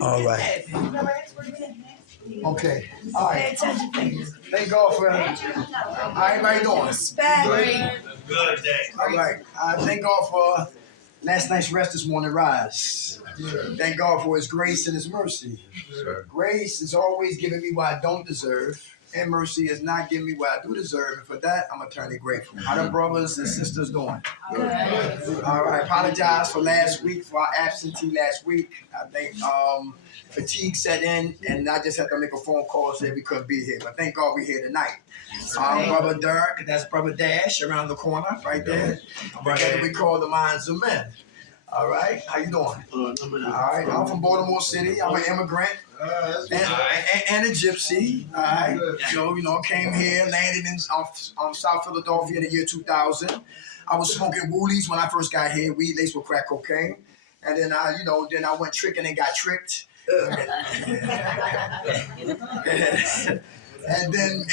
All right. Okay. All right. Thank God for how everybody doing? Good day. All right. Thank God for last night's rest this morning rise. Thank God for His grace and His mercy. Grace is always giving me what I don't deserve, and mercy is not giving me what I do deserve. And for that, I'm eternally grateful. How the brothers and sisters doing? All right. Apologize for last week, for our absentee last week. I think fatigue set in, and I just had to make a phone call and say we couldn't be here. But thank God we're here tonight. Brother Dirk, that's Brother Dash around the corner, right there. Together we call the minds of men. All right, how you doing? All right, I'm from Baltimore City. I'm an immigrant and a gypsy. All right, so came here, landed in South Philadelphia in the year 2000. I was smoking woolies when I first got here, weed laced with crack cocaine, and then I went tricking and got tricked. And then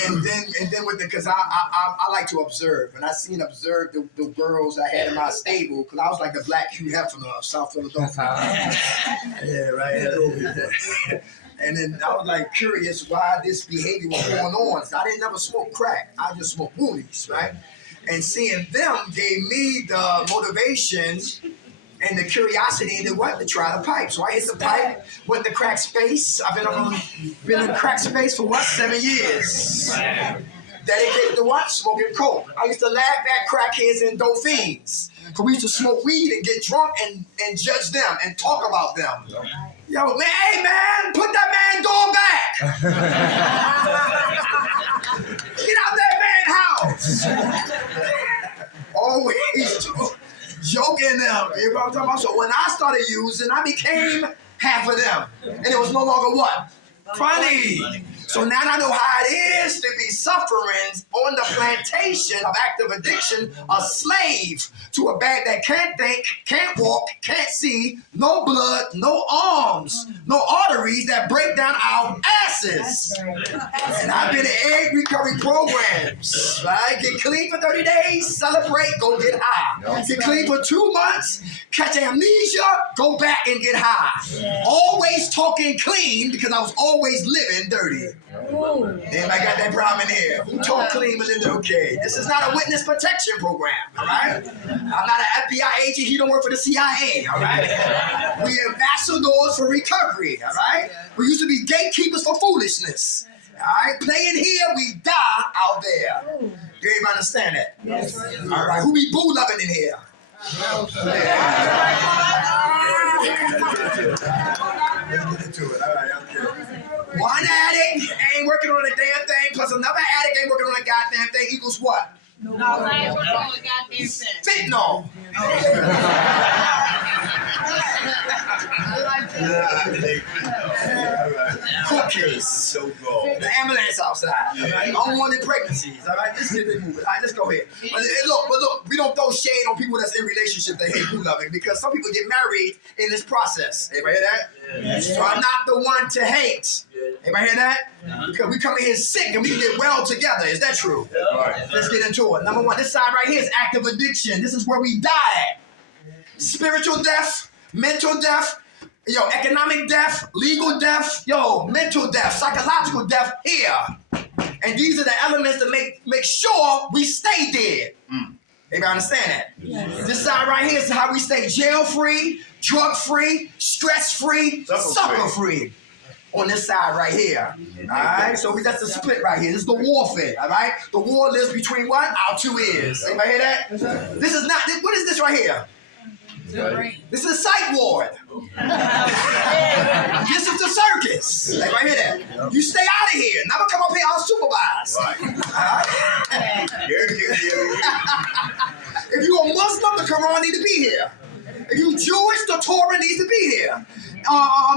with because I like to observe, and I observe the girls I had in my stable, because I was like the Black Hugh Hefner of South Philadelphia. Yeah, right. And then I was like curious why this behavior was going on. So I didn't never smoke crack. I just smoked woolies, right? And seeing them gave me the motivation and the curiosity to try the pipe. So I hit the pipe, went to crack space. I've been in crack space for 7 years. Dedicated to smoking coke. I used to laugh at crackheads and dope fiends. Because we used to smoke weed and get drunk and judge them and talk about them. Yo, man, hey man, put that man door back. Get out that man's house. Always joking them. You know what I'm talking about? So when I started using, I became half of them. And it was no longer what? Funny. So now I know how it is to be suffering on the plantation of active addiction, a slave to a bag that can't think, can't walk, can't see, no blood, no arms, no arteries that break down our asses. And I've been in egg recovery programs. Right? Get clean for 30 days, celebrate, go get high. Get clean for 2 months, catch amnesia, go back and get high. Always talking clean because I was always living dirty. Anybody got that problem in here? Who talk clean but living okay? This is not a witness protection program, all right? I'm not an FBI agent. He don't work for the CIA, all right? We ambassadors for recovery, all right? We used to be gatekeepers for foolishness, all right? Playing here, we die out there. Do you understand that? Yes. All right, who be boo loving in here? One addict ain't working on a damn thing, plus another addict ain't working on a goddamn thing equals what? No, I ain't working on a goddamn thing. Fentanyl. Court case. So good. The ambulance outside. Right? Unwanted pregnancies. All right, let's get it moving. All right, let's go ahead. But look, we don't throw shade on people that's in relationships that hate boo loving, because some people get married in this process. Everybody hear that? Yeah. So I'm not the one to hate. Everybody hear that? Because we come in here sick and we get well together. Is that true? Yeah. All right. Let's get into it. Number one, this side right here is active addiction. This is where we die at. Spiritual death, mental death, economic death, legal death, mental death, psychological death here. And these are the elements that make sure we stay dead. Everybody understand that? Yes. This side right here is how we stay jail-free, drug-free, stress-free, sucker-free. On this side right here. All right? So that's the split right here. This is the warfare. All right? The war lives between what? Our two ears. Anybody hear that? This is not, what is this right here? This is a psych ward. This is the circus. Anybody hear that? You stay out of here. Never come up here unsupervised. All right? If you're a Muslim, the Quran needs to be here. If you Jewish, the Torah needs to be here.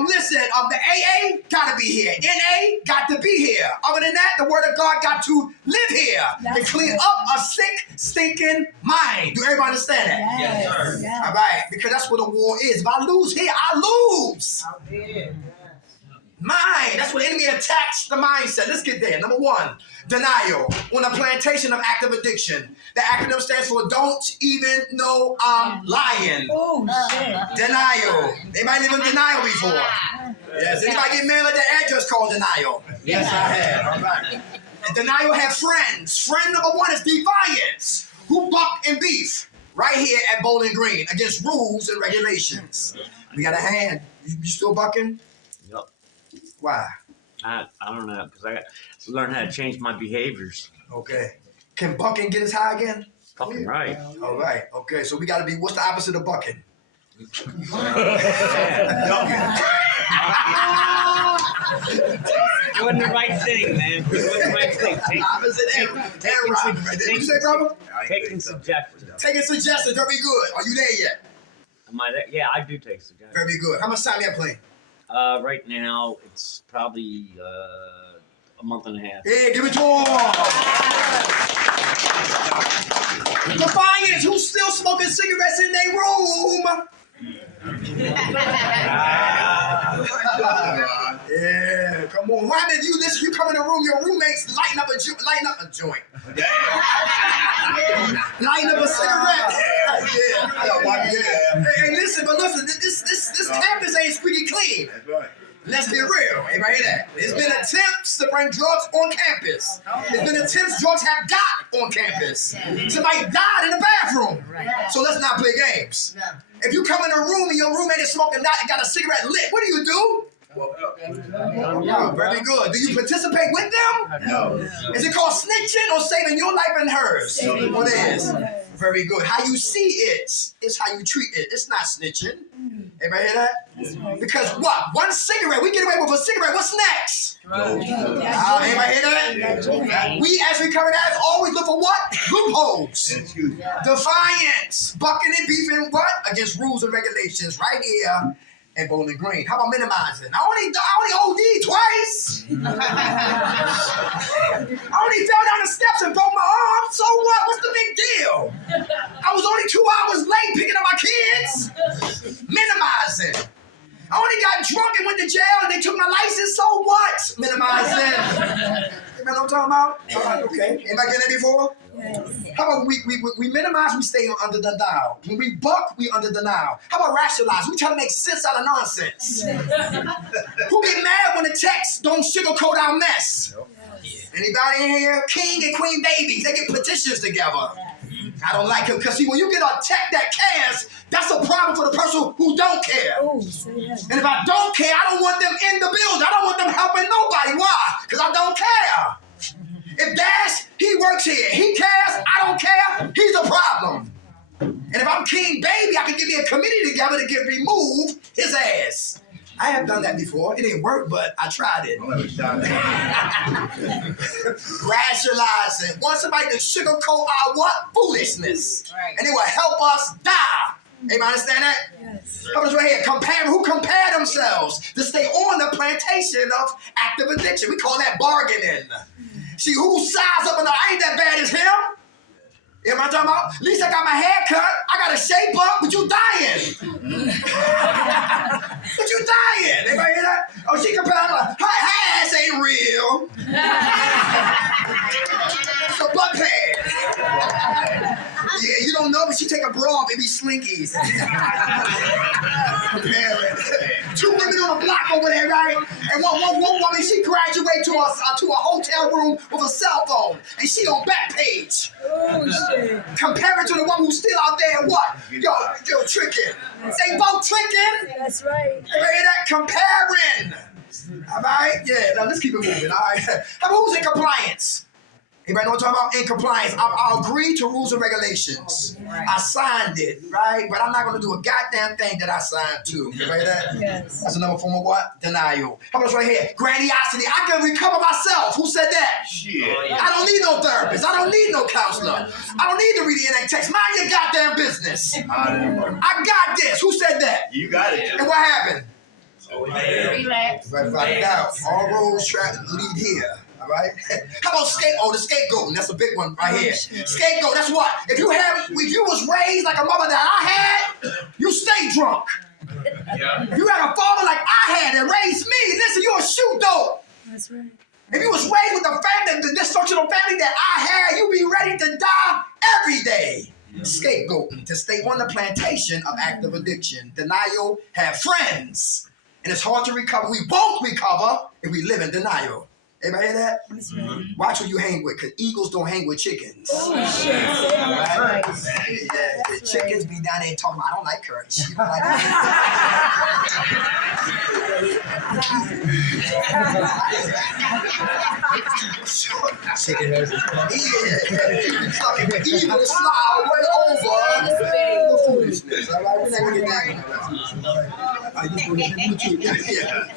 Listen, the AA got to be here. NA got to be here. Other than that, the Word of God got to live here and clean up a sick, stinking mind. Do everybody understand that? Yes, sir. Yes. All right, because that's what a war is. If I lose here, I lose. Mind. That's when the enemy attacks the mindset. Let's get there. Number one, denial. On a plantation of active addiction. The acronym stands for don't even know I'm lying. Oh, shit. Denial. Anybody live in denial before? Yes. Anybody get mail at the address called denial? Yes, I have. All right. And denial have friends. Friend number one is defiance. Who buck and beef right here at Bowling Green against rules and regulations. We got a hand. You still bucking? Yep. Why? I don't know, because I got to learn how to change my behaviors. Okay. Can bucking get us high again? Fucking right. All right. Okay. So we got to be. What's the opposite of bucking? Doing the right thing, man. Doing the right thing. What you say, brother? Taking suggestions. Taking suggestions. Very good. Are you there yet? Am I there? Yeah, I do take suggestions. Very good. How much time you have playing? Right now, it's probably a month and a half. Yeah, give it to him. Defiance. Who's still smoking cigarettes in their room? Yeah, come on. Why did you listen? You come in the room, your roommates lighting up a joint. Lighting up a cigarette. Yeah. Hey, listen, but listen, this campus ain't squeaky clean. That's right. Let's be real. Everybody hear that? There's been attempts to bring drugs on campus. There's been attempts drugs have got on campus. Somebody died in the bathroom. So let's not play games. If you come in a room and your roommate is smoking and got a cigarette lit, what do you do? Very good. Do you participate with them? No. Is it called snitching or saving your life and hers? What it is? Very good. How you see it is how you treat it. It's not snitching. Everybody hear that? Because what? One cigarette. We get away with a cigarette. What's next? Anybody hear that? We as recovered addicts always look for what? Loopholes. Defiance. Bucking and beefing what? Against rules and regulations right here at Bowling Green. How about minimizing? I only OD twice. I only fell down the steps and broke my arm. So what? What's the big deal? I was only 2 hours late picking up my kids. Minimizing. I only got drunk and went to jail and they took my license. So what? Minimizing. You know what I'm talking about? All right, okay. Anybody get that before? How about we minimize, we stay under the dial. When we buck, we under denial. How about rationalize? We try to make sense out of nonsense. Who get mad when the text don't sugarcoat our mess? Anybody in here? King and queen babies, they get petitions together. I don't like it because see, when you get a tech that cares, that's a problem for the person who don't care. And if I don't care, I don't want them in the building. I don't want them helping nobody. Why? Because I don't care. If Dash, he works here, he cares, I don't care, he's a problem. And if I'm King Baby, I can get me a committee together to get remove his ass. I have done that before. It didn't work, but I tried it. Rationalizing. Want somebody to sugarcoat our what? Foolishness. Right. And it will help us die. Anybody understand that? Yes. Come on, right here. Who compare themselves to stay on the plantation of active addiction. We call that bargaining. See, who size up and I ain't that bad as him? You know what I'm talking about? At least I got my hair cut. I got a shape up, but you dying. But you dying. Everybody hear that? Oh, she compared her ass ain't real. It's a butt pad. Yeah, you don't know, but she take a bra off, it be slinkies. Two women on a block over there, right? And one woman, she graduated to a hotel room with a cell phone, and she on back page. Oh, shit. Compared to the one who's still out there, what? Yo, tricking. They both tricking. That's right. You hear that? Comparing. All right? Yeah, now let's keep it moving, all right? How about who's in compliance? Anybody know what I'm talking about? In compliance. I agree to rules and regulations. Right. I signed it, right? But I'm not going to do a goddamn thing that I signed to. You hear that? Yes. That's another form of what? Denial. How about this right here? Grandiosity. I can recover myself. Who said that? Shit. I don't need no therapist. I don't need no counselor. I don't need to read the NA text. Mind your goddamn business. I got this. Who said that? You got it. And what happened? Relax. Right now. All roads lead here. All right. How about the scapegoat? That's a big one right here. Scapegoat. That's what. If you was raised like a mother that I had, you stay drunk. Yeah. If you had a father like I I had that raised me. Listen, you'll shoot dope. That's right. If you was raised with the family, the dysfunctional family that I had, you be ready to die every day. Scapegoating to stay on the plantation of active addiction. Denial have friends. And it's hard to recover. We won't recover if we live in denial. Everybody hear that? Watch who you hang with, because eagles don't hang with chickens. Oh, shit. That's right. The chickens be down there talking about, I don't like her. She don't like Chicken noses. Eagles fly way over the foolishness. All right, we're not going to get that.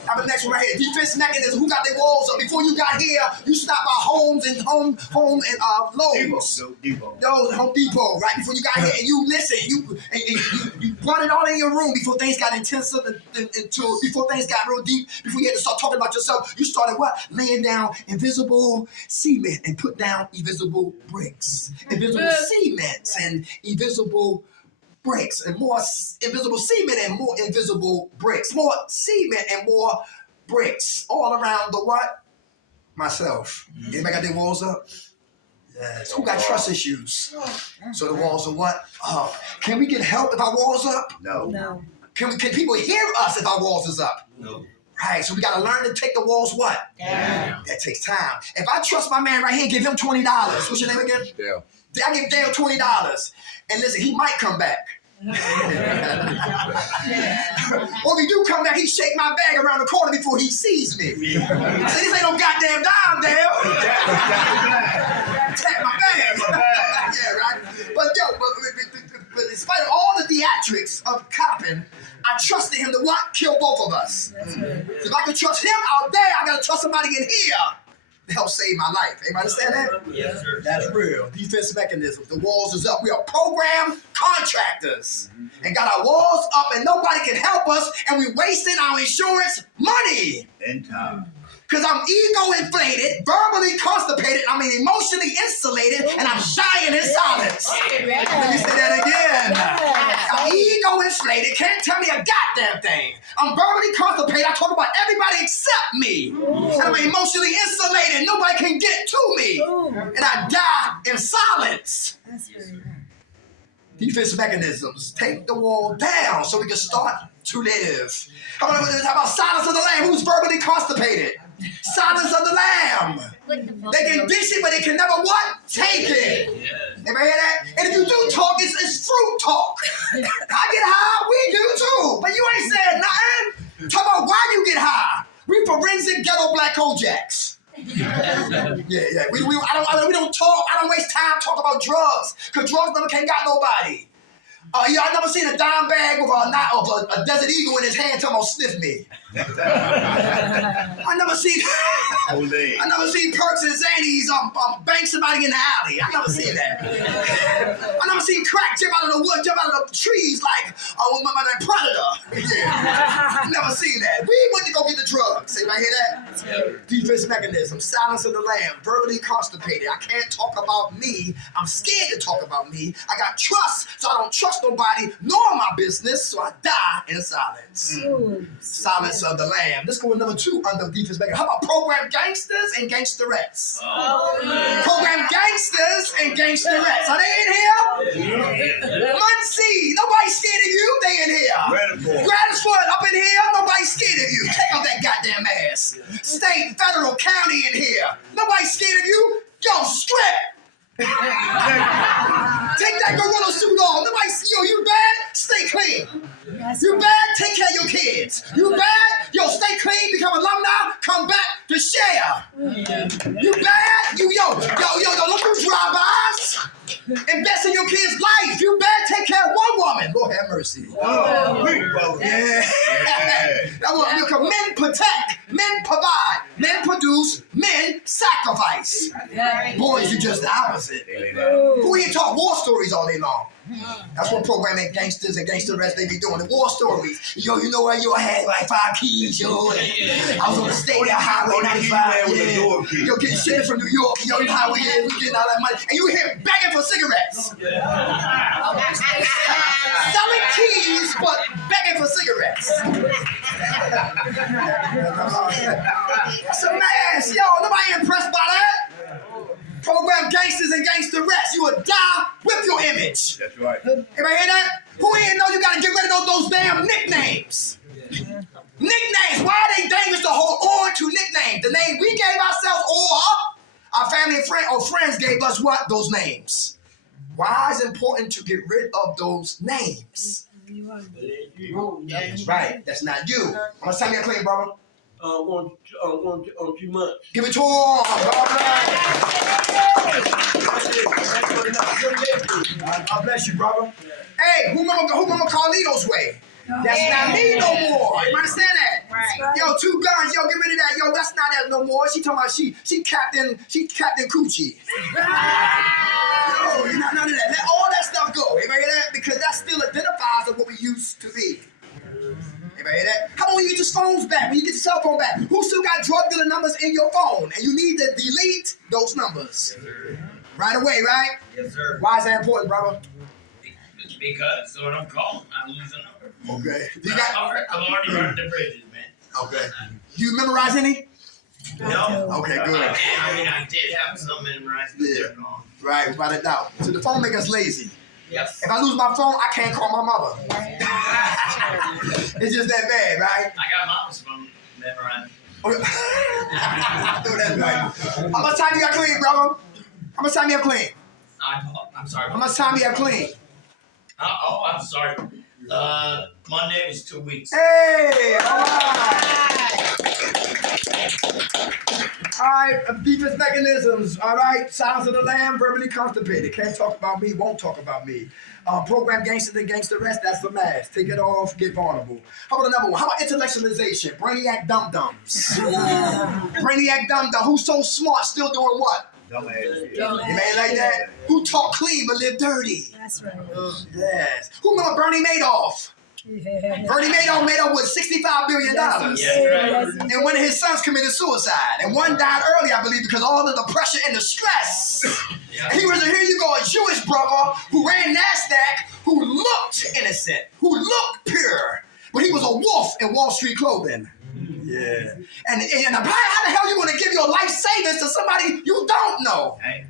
Now, the next one right here. Defense mechanism. Who got their walls up? Before you got here, you stopped by Home and Lowe's. No, Home Depot. Right before you got here, and you listen. You brought it all in your room before things got intensive before things got real deep. Before you had to start talking about yourself, you started what? Laying down invisible cement and put down invisible bricks. Invisible cement and invisible bricks, and more invisible cement and more invisible bricks. More cement and more bricks all around the what? Myself. Anybody got their walls up? Yes. Who got trust issues? So the walls are what? Can we get help if our walls up? No. Can people hear us if our walls is up? No. Right, so we gotta learn to take the walls what? Yeah. That takes time. If I trust my man right here, give him $20. What's your name again? Dale. I give Dale $20. And listen, he might come back. Or if he do come back, he shake my bag around the corner before he sees me. See, this ain't no goddamn dime, Dale. Tap my bag. Yeah, right? But in spite of all the theatrics of copping, I trusted him to what? Kill both of us. If I can trust him out there, I gotta trust somebody in here to help save my life. Anybody understand that? Yes, sir. That's real. Defense mechanisms. The walls is up. We are program contractors and got our walls up, and nobody can help us, and we wasting our insurance money. In time. Because I'm ego inflated, verbally constipated, I'm emotionally insulated, and I'm dying in silence. Let me say that again. I'm ego inflated, can't tell me a goddamn thing. I'm verbally constipated, I talk about everybody except me. And I'm emotionally insulated, nobody can get to me. And I die in silence. That's right. Defense mechanisms. Take the wall down so we can start to live. How about silence of the lamb? Who's verbally constipated? Silence of the lamb. They can dish it, but they can never what? Take it. Ever hear that? And if you do talk, it's fruit talk. I get high, we do too. But you ain't said nothing. Talk about why you get high. We forensic ghetto black Kojaks. Yeah. We don't talk. I don't waste time talking about drugs, because drugs never can't got nobody. Y'all never seen a dime bag with a desert eagle in his hand talking about sniff me. I never seen perks and zannies bang somebody in the alley. I never seen that. I never seen crack jump out of the wood, jump out of the trees like my predator. Yeah. Never seen that. We went to go get the drugs. Anybody hear that? Defense mechanism, silence of the lamb, verbally constipated. I can't talk about me. I'm scared to talk about me. I got trust, so I don't trust nobody nor my business, so I die in silence. Silence of the lamb. Let's go with number 2 under defense mechanism. How about program gangsters and gangsterettes? Program gangsters and gangsterettes. Are they in here? Muncie, nobody's scared of you. They in here. Gratisford up in here. Nobody's scared of you. Take off that goddamn mask. State, federal, county in here. Nobody's scared of you. Yo, strip. Take that gorilla suit off. Nobody see you bad? Stay clean. You bad? Take care of your kids. You bad? Yo, stay clean, become alumni, come back to share. You bad? Yo, don't do drive-bys. Invest in your kids' life. You bad? Take care of one woman. Lord have mercy. Yeah. Men protect, men provide, men produce, men sacrifice. Boys, you just the opposite. Who here talk war stories all day long? That's what programming gangsters and gangsterettes they be doing. The war stories. Yo, you know where you had like 5 keys, yo. I was on the state of Highway 95. Yo, getting shit from New York. Yo, you highway, yeah, we getting all that money. And you here begging for cigarettes. Selling keys, but begging for cigarettes. That's a mess. Yo, nobody impressed by that. Program gangsters and gangsterettes. You will die with your image. That's right. Everybody hear that? Who ain't know you gotta get rid of those damn nicknames? Nicknames. Why are they dangerous to hold on to nicknames? The name we gave ourselves or our family and friends gave us what? Those names. Why is it important to get rid of those names? Right. That's not you. How much time you got clean, brother? On 2 months. Give it to him. All right. God bless you, brother. Hey, who remember Carlito's way? That's not me no more. You understand that? Right. Yo, 2 guns. Yo, get rid of that. Yo, that's not that no more. She talking about she Captain Coochie. Yo, none of that. Let all that stuff go. Everybody hear that? Because that still identifies with what we used to be. Everybody hear that? How about when you get your phones back? When you get your cell phone back? Who still got drug dealer numbers in your phone? And you need to delete those numbers. Yes, sir. Right away, right? Yes, sir. Why is that important, brother? Because when I'm calling, I lose a number. Okay. I've already burned the bridges, man. Okay. Do you memorize any? No. Okay, good. I did have some memorized, but they're gone. Right, without a doubt. So the phone make us lazy. Yes. If I lose my phone, I can't call my mother. It's just that bad, right? I got mom's phone memorized. I know that's right. How much time you got clean, brother? How much time you have clean? I'm sorry. How much time you have clean? I'm sorry. Monday was 2 weeks. Hey, all right, defense mechanisms, all right, Silence of the Lamb, verbally constipated, can't talk about me, won't talk about me. Program gangsters and gangsterettes, that's the mask, take it off, get vulnerable. How about another one? How about intellectualization, brainiac dum-dums? Brainiac dum-dum, who's so smart, still doing what? Dumbass. You man like that? Who talk clean but live dirty? That's right. Yes. Who remember Bernie Madoff? Bernie Madoff made up with $65 billion. Yeah, right. And one of his sons committed suicide. And one died early, I believe, because of all of the pressure and the stress. Yeah. And he was, here you go, a Jewish brother who ran NASDAQ, who looked innocent, who looked pure, but he was a wolf in Wall Street clothing. Yeah. And how the hell you going to give your life savings to somebody you don't know? Hey.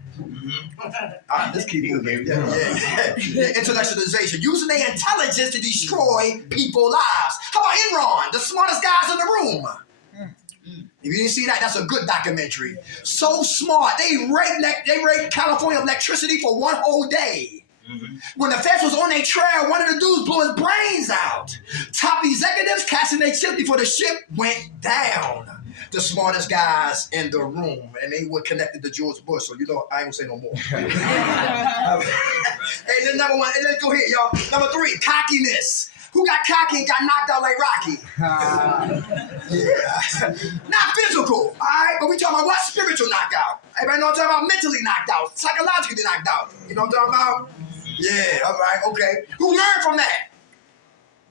All right, let's keep moving. Yeah. Intellectualization. Using their intelligence to destroy people's lives. How about Enron, the smartest guys in the room? If you didn't see that, that's a good documentary. So smart. They raped California electricity for one whole day. When the feds was on their trail, one of the dudes blew his brains out. Top executives casting their chips before the ship went down. The smartest guys in the room, and they were connected to George Bush, so you know I ain't gonna say no more. Hey, then number one, let's go here, y'all. Number 3, cockiness. Who got cocky and got knocked out like Rocky? Yeah. Not physical, all right? But we talking about what? Spiritual knockout. Everybody know what I'm talking about? Mentally knocked out, psychologically knocked out. You know what I'm talking about? Yeah, all right, okay. Who learned from that?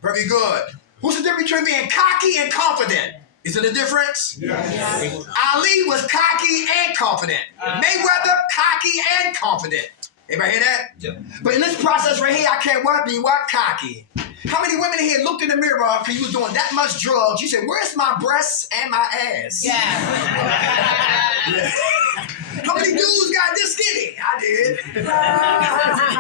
Very good. What's the difference between being cocky and confident? Is it a difference? Yes. Ali was cocky and confident. Mayweather, cocky and confident. Everybody hear that? Yep. But in this process right here, I can't be cocky. How many women in here looked in the mirror because you was doing that much drugs? You said, where's my breasts and my ass? Yeah. How many dudes got this skinny? I did.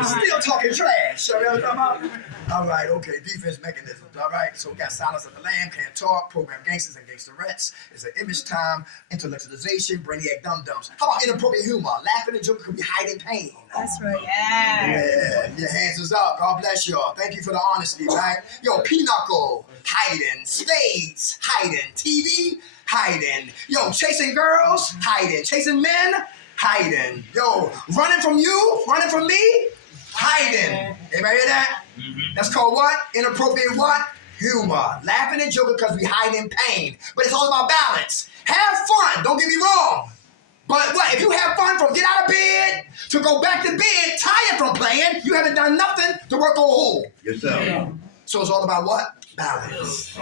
Still talking trash. You know what I'm talking about? All right, okay, defense mechanisms. All right, so we got Silence of the Lamb, can't talk, program gangsters and gangsterettes. It's an image time, intellectualization, brainiac dum-dums. How about inappropriate humor? Laughing and joking could be hiding pain. That's right. Yeah, your hands is up. God bless y'all. Thank you for the honesty, right? Yo, pinochle, hiding. Spades, hiding. TV, hiding. Yo, chasing girls, hiding. Chasing men, hiding. Yo, running from you, running from me, hiding. Everybody hear that? That's called what? Inappropriate what? Humor. Laughing and joking because we hide in pain. But it's all about balance. Have fun. Don't get me wrong. But what? If you have fun from get out of bed to go back to bed, tired from playing, you haven't done nothing to work on whole. Yourself. Yeah. So it's all about what? Balance.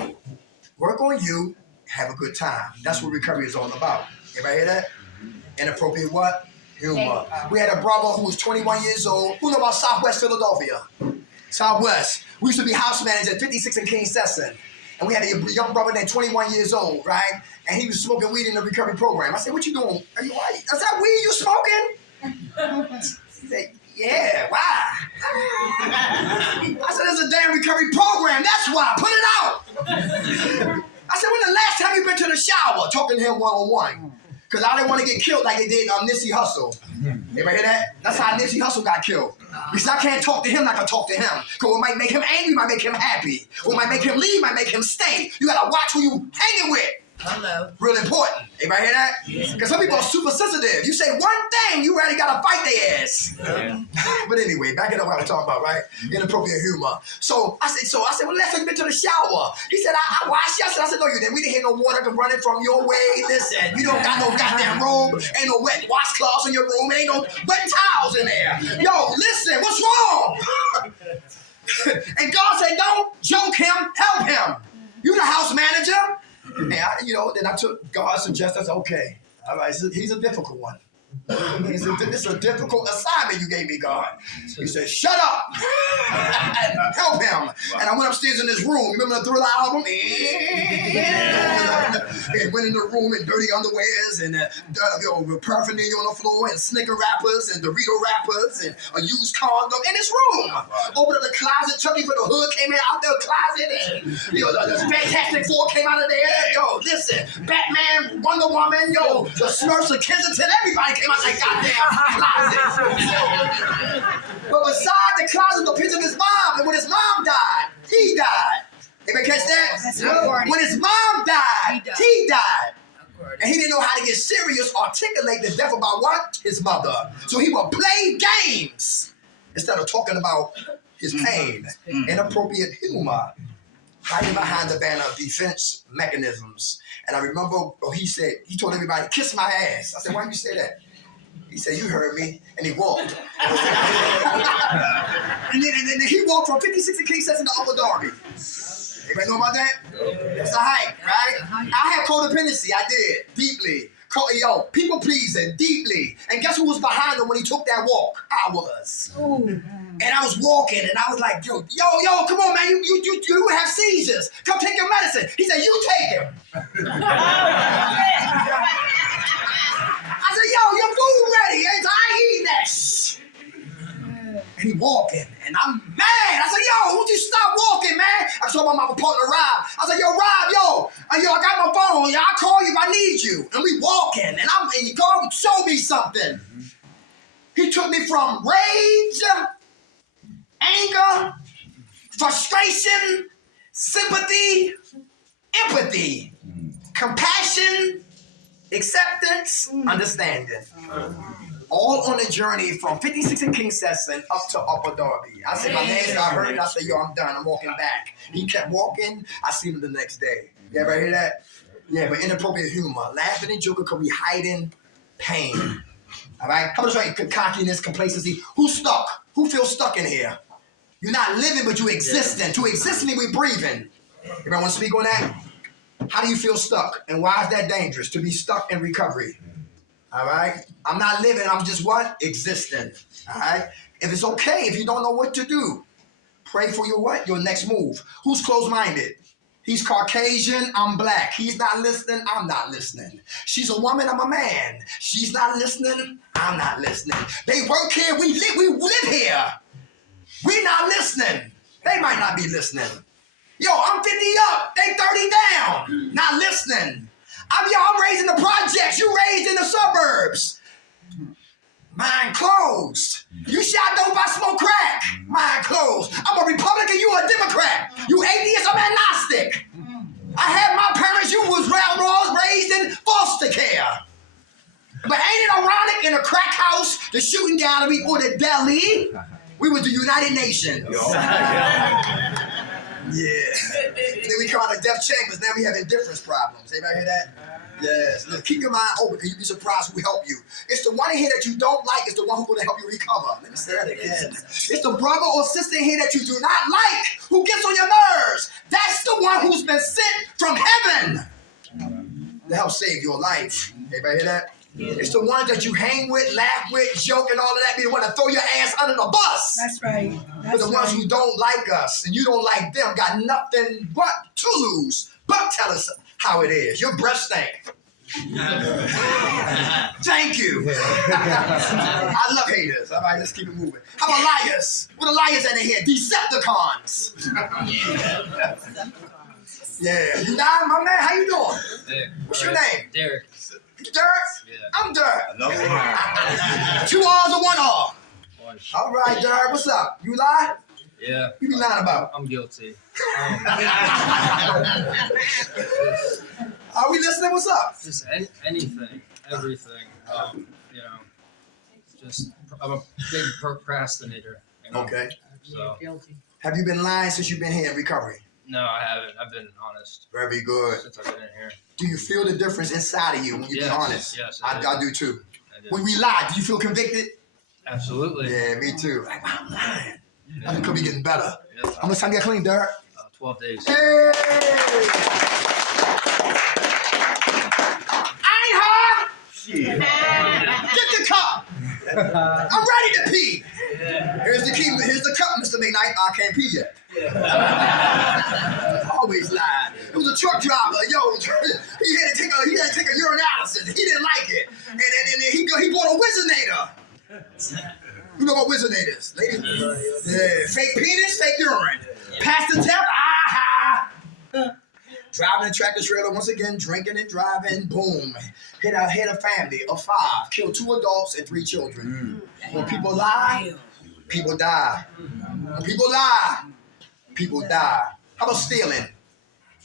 Work on you. Have a good time. That's what recovery is all about. Everybody hear that? Inappropriate what? Humor. We had a brother who was 21 years old. Who know about Southwest Philadelphia? Southwest. We used to be house managers at 56 and King Sesson. And And we had a young brother named 21 years old, right? And he was smoking weed in the recovery program. I said, what you doing? Are you white? I said, that weed you smoking? He said, yeah, why? I said, there's a damn recovery program. That's why. Put it out. I said, when the last time you been to the shower? Talking to him one-on-one. Because I didn't want to get killed like they did Nipsey Hussle. Everybody hear that? That's how Nipsey Hussle got killed. Because I can't talk to him like I talk to him. Because what might make him angry might make him happy. What might make him leave might make him stay. You got to watch who you hanging with. Hello. Real important. Everybody hear that? Because some people are super sensitive. You say one thing, you already got to fight their ass. Yeah. But anyway, back into what I'm talking about, right? Inappropriate humor. So I said, well, last time you been to the shower. He said, I washed yesterday. I said, no, you didn't. We didn't hear no water running from your way. Listen, you don't got no goddamn robe. Ain't no wet washcloths in your room. Ain't no wet towels in there. Yo, listen, what's wrong? And God said, don't joke him, help him. You the house manager. And then I took God's suggestion. I said, okay, all right, he's a difficult one. This is a difficult assignment you gave me, God. He said, shut up. Help him. And I went upstairs in this room. Remember the Thriller album? And went in the room in dirty underwears and paraphernalia on the floor and Snicker wrappers and Dorito wrappers and a used condom in this room. Opened up the closet. Chucky from the hood came out the closet. And the Fantastic Four came out of there. Yo, listen. Batman, Wonder Woman, the Smurfs of Kensington, everybody came out that goddamn closet. But beside the closet, the picture of his mom. And when his mom died, he died. Anybody catch that? That's important. When his mom died, he died. And he didn't know how to get serious, articulate the death about what? His mother. So he would play games instead of talking about his pain. Inappropriate humor. Hiding behind the banner of defense mechanisms. And I remember he told everybody, kiss my ass. I said, why you say that? He said, you heard me. And he walked. and then he walked from 56 and King Session to Upper Darby. Everybody know about that? That's a hike, right? I had codependency. I did. Deeply. People pleasing. Deeply. And guess who was behind him when he took that walk? I was. Ooh. And I was walking, and I was like, yo, come on, man, you have seizures. Come take your medicine. He said, you take it. I said, your food ready. I ain't eating that shh. And he walking, and I'm mad. I said, won't you stop walking, man? I told my partner, Rob. I said, Rob, I got my phone. I'll call you if I need you. And we walking, and God showed me something. He took me from rage, anger, frustration, sympathy, empathy, compassion, acceptance, understanding. All on the journey from 56 and King Session up to Upper Darby. I said, my hands got hurt. I said, I'm done. I'm walking back. He kept walking. I seen him the next day. You ever hear that? Yeah, but inappropriate humor. Laughing and joking could be hiding pain. All right? How much right? Cockiness, complacency. Who's stuck? Who feels stuck in here? You're not living, but you're existing. To exist means we're breathing. Everybody want to speak on that? How do you feel stuck? And why is that dangerous? To be stuck in recovery. All right? I'm not living. I'm just what? Existing. All right? If it's okay, if you don't know what to do, pray for your what? Your next move. Who's closed-minded? He's Caucasian, I'm black. He's not listening, I'm not listening. She's a woman, I'm a man. She's not listening, I'm not listening. They work here, we live here. We're not listening. They might not be listening. I'm 50 up, they 30 down. Not listening. I'm raised in the projects, you raised in the suburbs. Mind closed. You shot dope, I smoke crack. Mind closed. I'm a Republican, you a Democrat. You atheist, I'm agnostic. I had my parents, you was raised in foster care. But ain't it ironic, in a crack house, the shooting gallery, or the deli, we was the United Nations. Yeah. Then we come out of death chambers, now we have indifference problems. Anybody hear that? Yes. Look, keep your mind open, because you'll be surprised who help you. It's the one in here that you don't like, is the one who's going to help you recover. Let me say that again. It's the brother or sister in here that you do not like, who gets on your nerves. That's the one who's been sent from heaven to help save your life. Everybody hear that? It's the ones that you hang with, laugh with, joke, and all of that. Be the one to throw your ass under the bus. That's right. But the ones who don't like us and you don't like them got nothing but to lose. But tell us how it is. Your breath stink. Thank you. I love haters. All right, let's keep it moving. How about liars? What are liars in here? Decepticons. Yeah. You know, my man, how you doing? What's your name? Derek. Dirk? Yeah. I'm Dirk. 2 R's or 1 R? All right, Dirk. What's up? You lie? Yeah. You be lying about? I'm guilty. Are we listening? What's up? Just anything, everything. You know, just I'm a big procrastinator. You know? Okay. So Have you been lying since you've been here in recovery? no, I haven't. I've been honest Very good. since I've been in here. Do you feel the difference inside of you when you Yes, be honest? yes, I do too. I did. When we lie, do you feel convicted? Absolutely. Yeah, me too. Like, wow, I'm lying. I think could be getting better. Yes. How much time you got clean, Dirk? 12 days. Hey! I ain't hard. Get the cup. I'm ready to pee. Here's the key. Here's the cup, Mr. McKnight. I can't pee yet. Always lied. It was a truck driver. Yo, he had to take a urinalysis. He didn't like it, and then he bought a Wizinator. You know what Wizinator is, ladies? Yeah, fake penis, fake urine. Pass the tap. Driving a tractor trailer once again, drinking and driving. Boom, hit a family of 5, killed 2 adults and 3 children. When people lie, people die. When people lie, people die. How about stealing?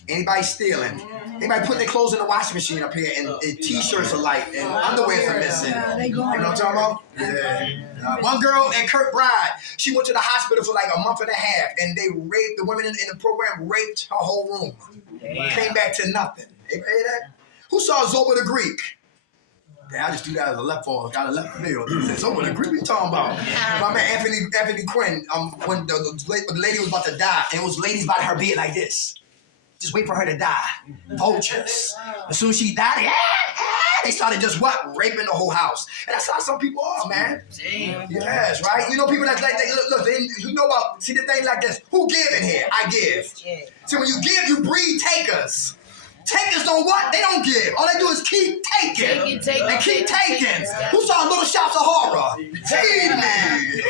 Anybody stealing? Anybody putting their clothes in the washing machine up here and t-shirts are light and underwears are missing? You know what I'm talking about? Yeah. One girl at Kirkbride, she went to the hospital for like a month and a half and they raped, the women in the program raped her whole room. Came back to nothing. Anybody hear that? Who saw Zoba the Greek? Yeah, I just do that as a left for got a left field. Zoba the Greek, what you talking about? My man Anthony Quinn, when the lady was about to die, and it was ladies by her bed like this. Just wait for her to die. Vultures. As soon as she died, they started just raping the whole house. And that's how some people are, man. Damn. Yes, right? You know people that like, you know about, see the thing like this. Who give in here? I give. So when you give, you breed takers. Takers don't what? They don't give. All they do is keep taking. They keep taking. Who saw Little Shots of Horror? Feed me.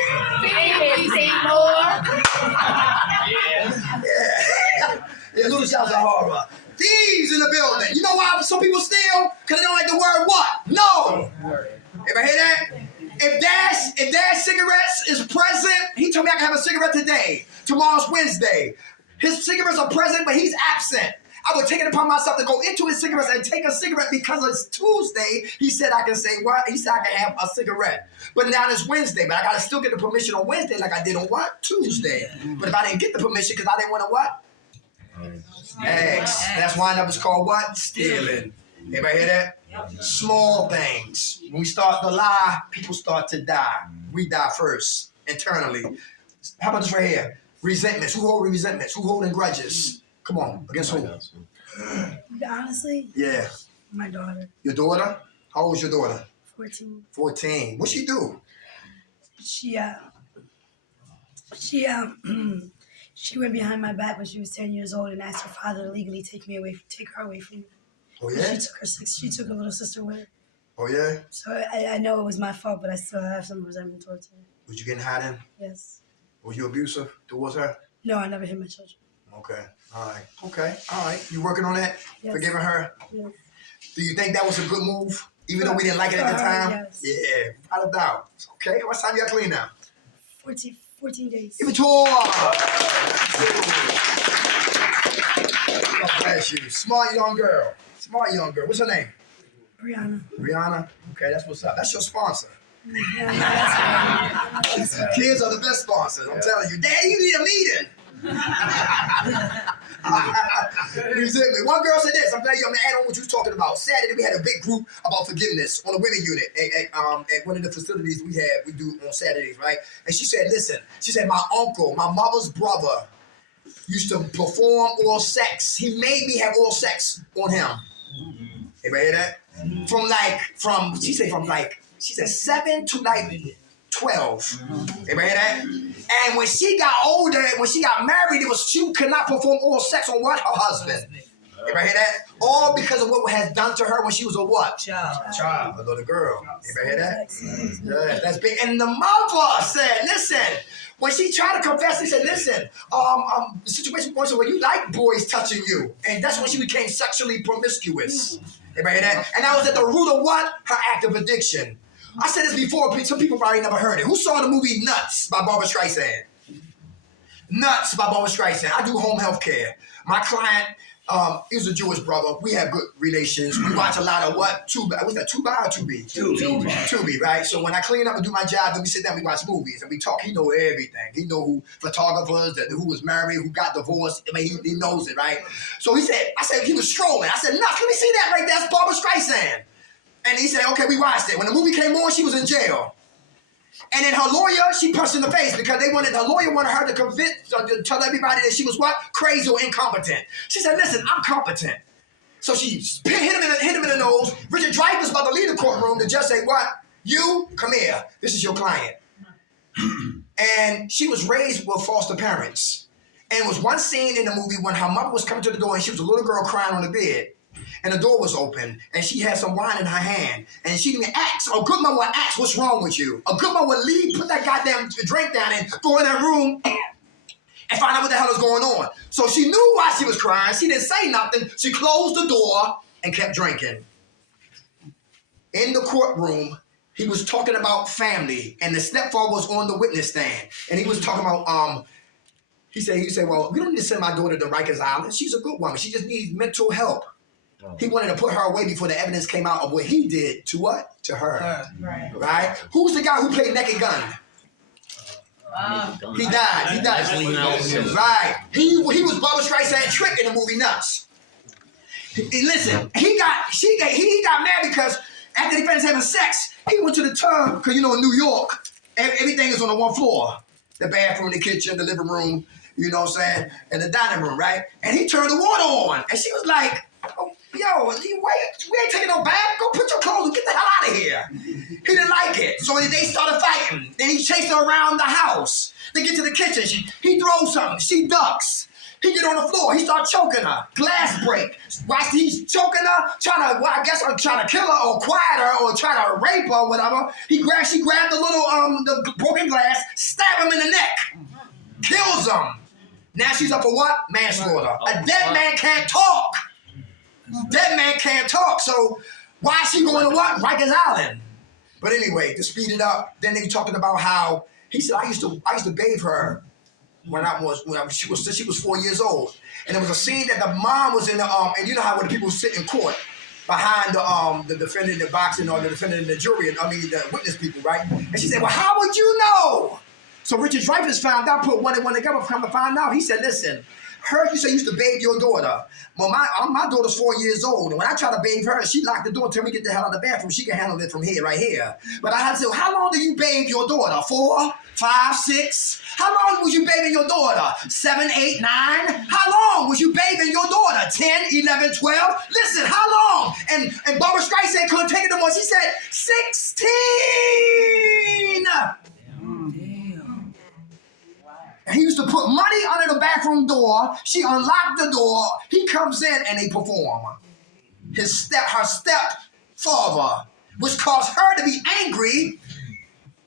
Yeah, Little Shots of Horror. Thieves in the building. You know why some people steal? Because they don't like the word what? No. Ever hear that? If Dad's cigarettes is present, he told me I can have a cigarette today. Tomorrow's Wednesday. His cigarettes are present, but he's absent. I would take it upon myself to go into his cigarettes and take a cigarette because it's Tuesday. He said I can say what? He said I can have a cigarette. But now it's Wednesday, but I got to still get the permission on Wednesday like I did on what? Tuesday. But if I didn't get the permission because I didn't want to what? X. That's why it's called what? Stealing. Everybody hear that? Small things. When we start to lie, people start to die. We die first, internally. How about this right here? Resentments. Who hold resentments? Who holding grudges? Come on, against who? Honestly, Yeah. my daughter, Your daughter? How old is your daughter? 14. 14. What she do? She went behind my back when she was 10 years old and asked her father to legally take her away from me. Oh yeah? She took her little sister with her. Oh yeah? So I know it was my fault, but I still have some resentment towards her. Was you getting hiding? Yes. Was you abusive towards her? No, I never hit my children. Okay. All right. Okay. All right. You working on that? Yes. Forgiving her? Yes. Do you think that was a good move? Even though we didn't like it at the time? Yes. Yeah. Without a doubt. It's okay. How much time you got clean now? 14 days. Give it to her. God bless you. Smart young girl. Smart young girl. What's her name? Brianna. Rihanna? Okay, that's what's up. That's your sponsor. Yeah, that's right. Kids are the best sponsors. I'm telling you. Daddy, you need a meeting. Resentment. One girl said this. I'm glad I'm gonna add on what you was talking about. Saturday we had a big group about forgiveness on the women unit at one of the facilities we do on Saturdays, right? And she said, listen, she said, my uncle, my mother's brother, used to perform oral sex. He made me have oral sex on him. Everybody hear that? She said 7 to like 12. Everybody hear that? And when she got older, when she got married, she could not perform oral sex on what? Her husband. Everybody hear that? All because of what has done to her when she was a what? Child. A little girl. Everybody hear that? Yeah, that's big. And the mother said, listen, when she tried to confess, she said, listen, the situation was where you like boys touching you. And that's when she became sexually promiscuous. Everybody hear that? And that was at the root of what? Her active addiction. I said this before, some people probably never heard it. Who saw the movie Nuts by Barbara Streisand? Nuts by Barbara Streisand. I do home health care. My client, he was a Jewish brother. We have good relations. We watch a lot of what? Tubi. Was that Tubi or Tubi? Tubi, right? So when I clean up and do my job, then we sit down, we watch movies, and we talk. He know everything. He know who photographers, who was married, who got divorced. I mean, he knows it, right? So I said, he was strolling. I said, Nuts, let me see that right there. That's Barbara Streisand. And he said, okay, we watched it. When the movie came on, she was in jail. And then her lawyer, she punched in the face because her lawyer wanted her to tell everybody that she was what? Crazy or incompetent. She said, listen, I'm competent. So she hit him in the nose. Richard Dreyfuss about to leave the courtroom. The judge said, what? You, come here. This is your client. And she was raised with foster parents. And it was one scene in the movie when her mother was coming to the door and she was a little girl crying on the bed. And the door was open, and she had some wine in her hand, and she didn't ask. A good mother would ask, what's wrong with you? A good mother would leave, put that goddamn drink down, and go in that room and find out what the hell is going on. So she knew why she was crying. She didn't say nothing. She closed the door and kept drinking. In the courtroom, he was talking about family, and the stepfather was on the witness stand, and he was talking about he said, well, we don't need to send my daughter to Rikers Island. She's a good woman. She just needs mental help. He wanted to put her away before the evidence came out of what he did to what? To her. Right? Who's the guy who played Naked Gun? He died. Right. He was Barbara Streisand Trick in the movie Nuts. Listen, he got mad because after they finished having sex, he went to the tub, because in New York, everything is on the one floor. The bathroom, the kitchen, the living room, you know what I'm saying, and the dining room, right? And he turned the water on. And she was like, oh, yo, we ain't taking no bath. Go put your clothes and get the hell out of here. He didn't like it. So they started fighting. Then he chased her around the house. They get to the kitchen. He throws something. She ducks. He get on the floor. He starts choking her. Glass break. While he's choking her, trying to kill her or quiet her or try to rape her or whatever. She grabbed the little the broken glass, stab him in the neck. Kills him. Now she's up for what? Manslaughter. A dead man can't talk. Dead man can't talk, so why is she going to what? Rikers Island. But anyway, to speed it up, then they were talking about how he said I used to bathe her when she was 4 years old, and there was a scene that the mom was in the and you know how when the people sit in court behind the defendant in the boxing or the defendant in the jury, the witness people, right? And she said, well, how would you know? So Richard Dreyfuss found out, put one and one together, come to find out. He said, listen. Heard you say you used to bathe your daughter. Well, my daughter's 4 years old, and when I try to bathe her, she locked the door until we get the hell out of the bathroom. She can handle it from here, right here. But I had to say, how long do you bathe your daughter? 4, 5, 6? How long was you bathing your daughter? 7, 8, 9? How long was you bathing your daughter? 10, 11, 12? Listen, how long? And Barbara Streisand couldn't take it no more. She said, 16! He used to put money under the bathroom door. She unlocked the door. He comes in and they perform. Her stepfather, which caused her to be angry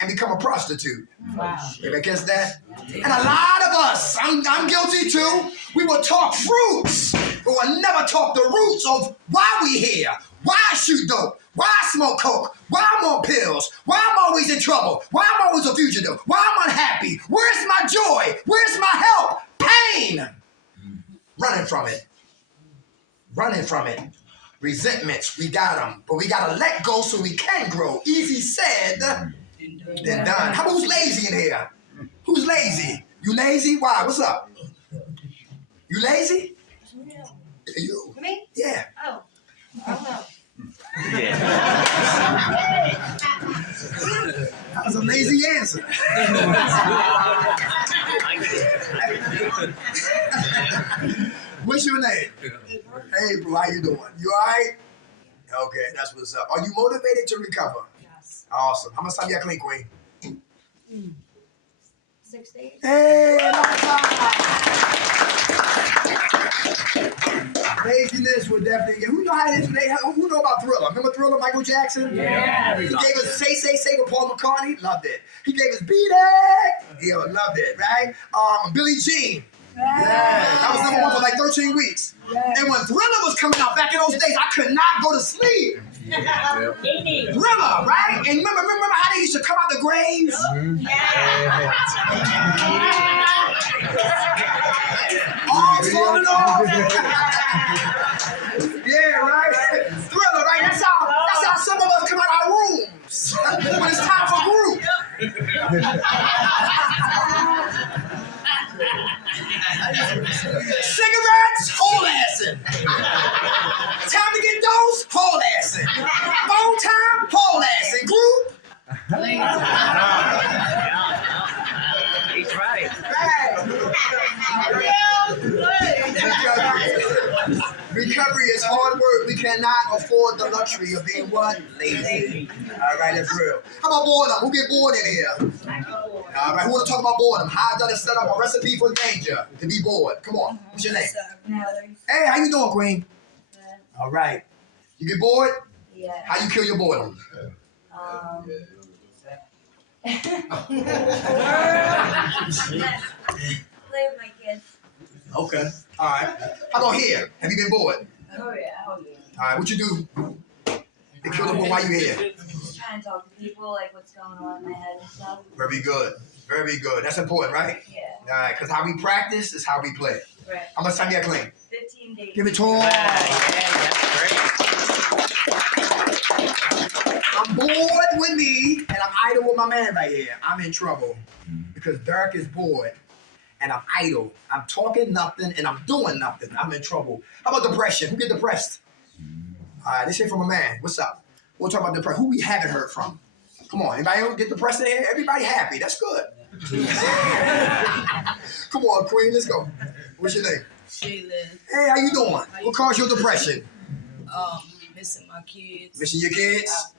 and become a prostitute. Wow. Everybody guess that? And a lot of us, I'm guilty too, we will talk fruits, but we'll never talk the roots of why we here, why I shoot dope, why I smoke coke, why I'm on pills, why I'm always in trouble, why I'm always a fugitive, why I'm unhappy, where's my joy, where's my help, pain, running from it, resentments, we got them, but we got to let go so we can grow. Easy said than done. How about who's lazy in here? Who's lazy? You lazy? Why? What's up? You lazy? You? Me? Yeah. Oh. I don't know. Yeah. That was a lazy answer. What's your name? Hey, bro, how you doing? You all right? Okay, that's what's up. Are you motivated to recover? Yes. Awesome. How much time you got clean, Queen? 6 days. Hey, long time. Laziness would definitely. Who know how it is today? Who know about Thriller? Remember Thriller, Michael Jackson? Yeah. He gave us Say with Paul McCartney. Loved it. He gave us Beat It. Yeah, loved it, right? Billie Jean. Yeah, that was number 1 for like 13 weeks. And when Thriller was coming out back in those days, I could not go to sleep. Thriller, right? And remember how they used to come out the graves? Arms falling off. Yeah, right? Thriller, right? That's how some of us come out of our rooms when it's time for group. Cigarettes, whole assing. Time to get those, whole assing. Phone time, whole assing. Group. He's right. Recovery is hard work. We cannot afford the luxury of being what? Lazy. All right, that's real. How about boredom? Who get bored in here? All right, who want to talk about boredom? How I done set up a recipe for danger to be bored. Come on, what's your name? Hey, how you doing, Queen? All right. You get bored? Yeah. How you kill your boredom? Play with my kids. Okay. All right. How about here? Have you been bored? Oh yeah. All right. What you do to kill the bored while you here? Just trying to talk to people, like what's going on in my head and stuff. Very good. Very good. That's important, right? Yeah. All right. Because how we practice is how we play. Right. How much time you got clean? 15 days. Give it to him. That's great. I'm bored with me, and I'm idle with my man right here. I'm in trouble because Derek is bored, and I'm idle. I'm talking nothing, and I'm doing nothing. I'm in trouble. How about depression? Who get depressed? All right, this here from a man. What's up? We'll talk about depression. Who we haven't heard from? Come on, anybody else get depressed in here? Everybody happy. That's good. Come on, Queen. Let's go. What's your name? Sheila, Hey, how you doing? What caused your depression? missing my kids. Missing your kids?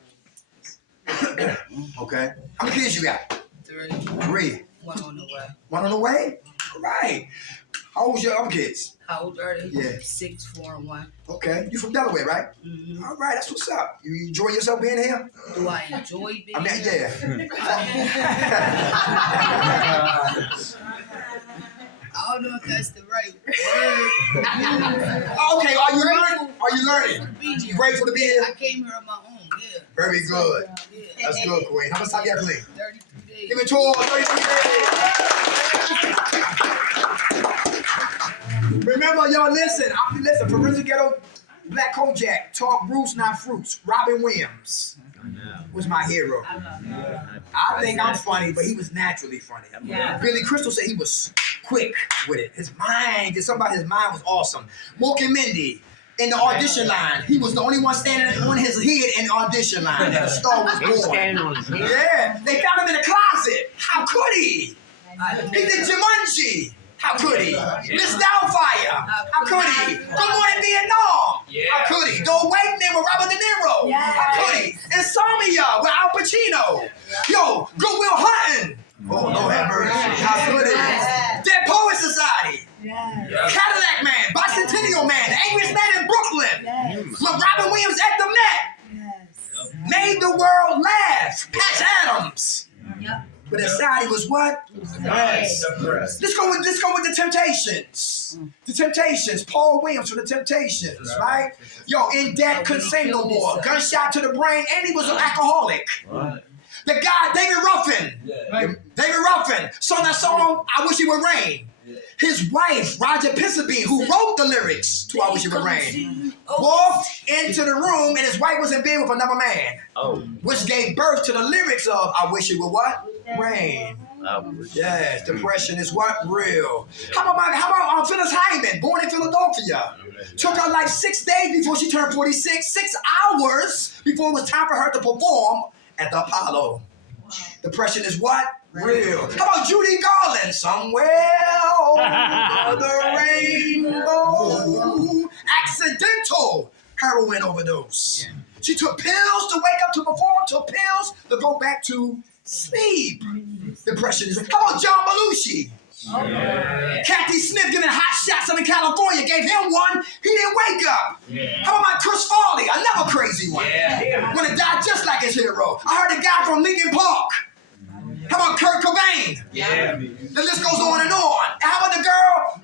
Okay. How many kids you got? 3, 3. 1 on the way. 1 on the way? All right. How old's your other kids? How old are they? Yeah. 6, 4, and 1. Okay. You from Delaware, right? Mm-hmm. All right. That's what's up. You enjoy yourself being here? Do I enjoy being I mean, here? I don't know if that's the right word. Okay. Are you learning? Are you learning? To be here. You grateful to be here? I came here on my own, yeah. Very good. Yeah. That's good, Queen. How much time you got clean? 33 days. Give it to her. 33 days. Remember, y'all, listen. Listen. Parental Ghetto, Black Kojak, Talk Roots, Not Fruits. Robin Williams was my hero. I think I'm funny, but he was naturally funny. Yeah. Billy Crystal said he was quick with it. His mind, something about his mind was awesome. Mork and Mindy in the audition line. He was the only one standing on his head in the audition line. And the star was He's born. standing on his head. Yeah, they found him in the closet. How could he? He did Jumanji. How could he? Miss Doubtfire. How could he? Good Morning Vietnam. How could he? The Awakening with Robert De Niro. How could he? Insomnia with Al Pacino. Yo, Good Will Hunting. Oh, Lord have mercy. How could he? Dead Poet Society. Cadillac Man. Bicentennial Man. The Angriest Man in Brooklyn. With Robin Williams at the Met. Made the world laugh. Patch Adams. But inside he was what? Let's go with the Temptations. The Temptations. Paul Williams from the Temptations, right? Yo, In Debt, couldn't say no more. Gunshot to the brain, and he was an alcoholic. The guy, David Ruffin. David Ruffin sung that song, I Wish It Would Rain. His wife, Roger Pissabine, who wrote the lyrics to I Wish It Would Rain, walked into the room and his wife was in bed with another man. Which gave birth to the lyrics of I Wish It Would what? Rain. Yes, depression is what? Real. How about Phyllis Hyman, born in Philadelphia? Took her like 6 days before she turned 46, 6 hours before it was time for her to perform at the Apollo. Depression is what? Real. How about Judy Garland? Somewhere over the rainbow. Accidental. heroin overdose. She took pills to wake up to perform, took pills to go back to sleep. Depression is. How about John Belushi? Kathy Smith giving hot shots up in California, gave him one, he didn't wake up. How about Chris Farley, another crazy one? When it died just like his hero. I heard a guy from Lincoln Park. How about Kurt Cobain? The list goes on and on. And how about the girl,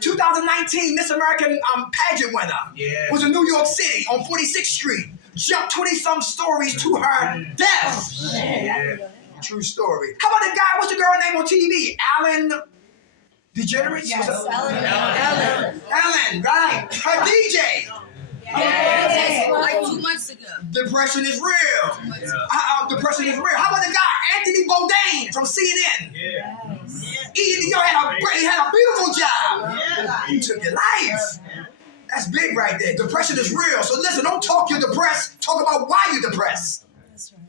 2019 Miss American pageant winner? Was in New York City on 46th Street. Jumped 20-some stories to her death. True story. How about the guy, what's the girl name on TV? Alan DeGeneres? Yes, Ellen, right. Her DJ. Like 2 months ago. Depression is real. Depression is real. How about the guy, Anthony Bourdain from CNN? He had a beautiful job. He took your life. That's big right there. Depression is real. So listen, don't talk you're depressed. Talk about why you're depressed.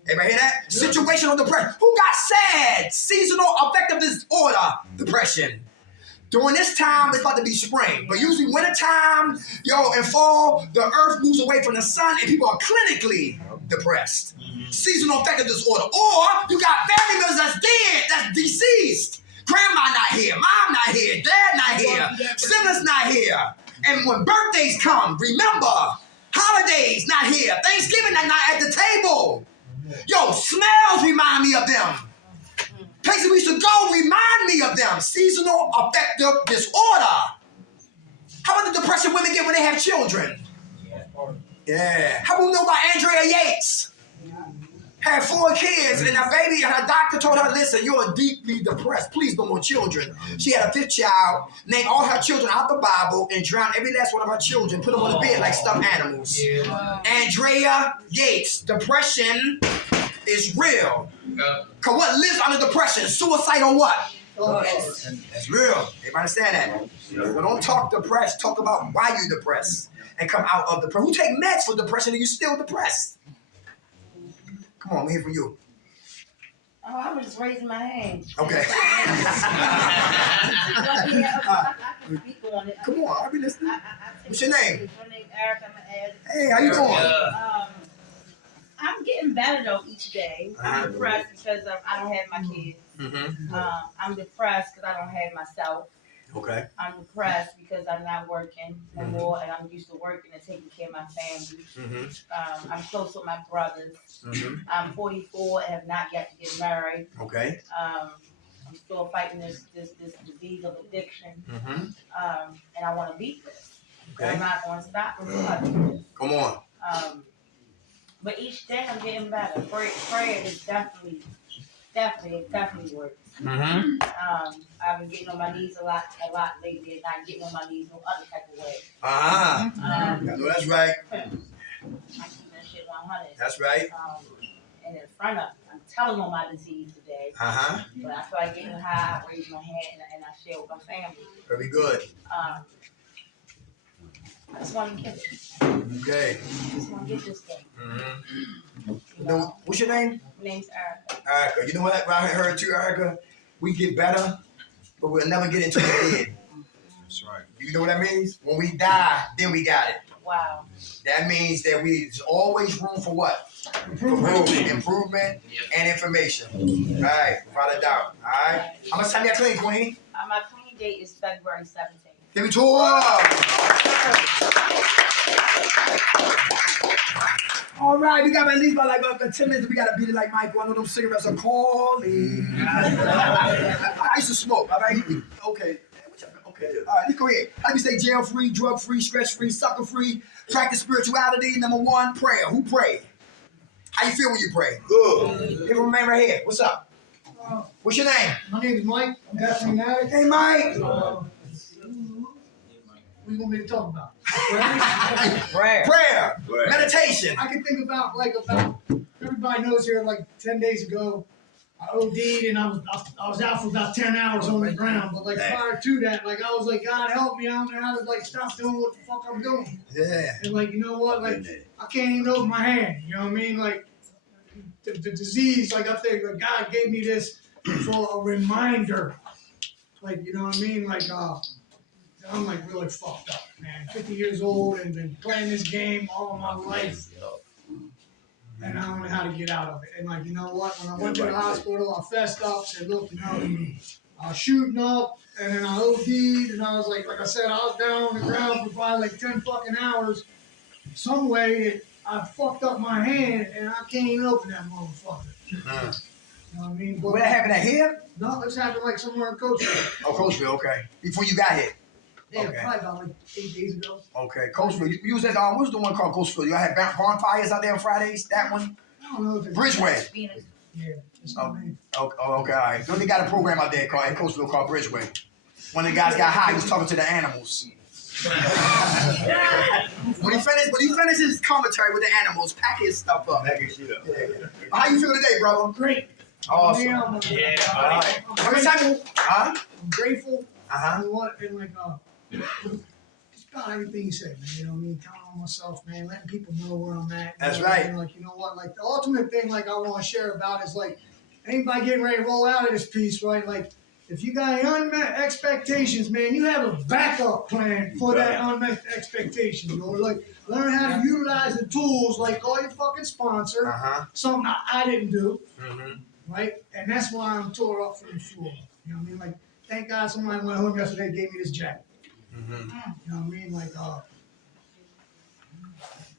Everybody hear that? Situational depression. Who got sad? Seasonal affective disorder depression. During this time, it's about to be spring. But usually wintertime, and fall, the earth moves away from the sun and people are clinically depressed. Seasonal affective disorder. Or you got family members that's dead, that's deceased. Grandma not here, mom not here, dad not here, siblings not here. And when birthdays come, remember, holidays not here, Thanksgiving not at the table. Smells remind me of them. Places we used to go remind me of them. Seasonal affective disorder. How about the depression women get when they have children? Yeah. How about we know about Andrea Yates? Had 4 kids, and her doctor told her, listen, you're deeply depressed. Please, no more children. She had a 5th child, named all her children out the Bible, and drowned every last one of her children, put them on the bed like stuffed animals. Andrea Yates. Depression is real. Because what lives under depression? Suicide or what? That's real. Everybody understand that? So don't talk depressed. Talk about why you're depressed and come out of depression. Who take meds for depression and you still depressed? Come on, I'm here for you. Oh, I was just raising my hand. Okay. I can speak on it. Come on, I'll be listening. What's your name? My name's Eric. I'm an ad. Hey, how you doing? I'm getting better though each day. I'm depressed because I don't have my kids. I'm depressed because I don't have myself. Okay. I'm depressed because I'm not working no more, and I'm used to working and taking care of my family. I'm close with my brothers. I'm 44 and have not yet to get married. Okay. I'm still fighting this disease of addiction, and I want to beat this. Okay. I'm not going to stop until this. Come on. But each day I'm getting better. Prayer is definitely works. I've been getting on my knees a lot lately, and not getting on my knees no other type of way. I know that's right. I keep that shit 100. That's right. And in front of, I'm telling on my disease today. But I feel like getting high, I raise my hand and I share with my family. Very good. I just want to get it. Okay. I just want to get this thing. What's your name? My name's Erica. Erica. You know what? I heard too, Erica. We get better, but we'll never get into the dead. That's right. You know what that means? When we die, then we got it. Wow. That means that there's always room for what? Improvement and information. All right, without a doubt. All right. How much time you got clean, Queen? My clean date is February 17th. Give me 2 up. All right, we got at least about 10 minutes. We got to beat it like Michael. I know those cigarettes are calling. I used to smoke. All right. Okay. Okay. All right, let's go ahead. How do you say jail-free, drug-free, stress-free, sucker-free, practice spirituality? Number 1, prayer. Who pray? How you feel when you pray? Good. Here, man right here. What's up? What's your name? My name is Mike. I'm gasoline addict. Hey, Mike. What do you want me to talk about? Prayer. Meditation. I can think about everybody knows here 10 days ago I OD'd and I was out for about 10 hours on the ground. But prior to that, I was like, God help me, I don't know how to stop doing what the fuck I'm doing. Yeah. And you know what? I can't even open my hand. You know what I mean? The disease, I think God gave me this for a reminder. You know what I mean? I'm like really fucked up, man. 50 years old and been playing this game all of my life. And I don't know how to get out of it. And like, you know what? When I went to the hospital, I fessed up, said, look, you know, I was shooting up, and then I OD'd, and I was like I said, I was down on the ground for probably like 10 fucking hours. Some way I fucked up my hand, and I can't even open that motherfucker. You know what I mean? But Where that happened at here? no, it's happened like somewhere in Coachville. Oh, Coachville, okay. Before you got here. Yeah, Okay. probably about like 8 days ago. Okay, Coachville. You was at what's the one called Coachville? Y'all had bonfires out there on Fridays. That one, I don't know if it's Bridgeway. Yeah, it's not me. Okay, all right. They got a program out there called in Coachville called Bridgeway. When the guys got high, he was talking to the animals. when he finished his commentary with the animals, pack his stuff up. Pack his shit up. Yeah. How you feel today, brother? Great. Awesome. Yeah, All right. How many times? Huh? I'm grateful. Uh-huh. And what and like just about everything you said, man. You know what I mean? Counting on myself, man, letting people know where I'm at. That's know, right. And like, you know what? Like the ultimate thing like I want to share about is like anybody getting ready to roll out of this piece, right? Like if you got unmet expectations, man, you have a backup plan for that unmet expectation. You know, like learn how to utilize the tools, like call your fucking sponsor. Uh-huh. Something I didn't do. Mm-hmm. Right? And that's why I'm tore up from the floor. You know what I mean? Like, thank God somebody went home yesterday and gave me this jacket. Mm-hmm. You know what I mean? Like,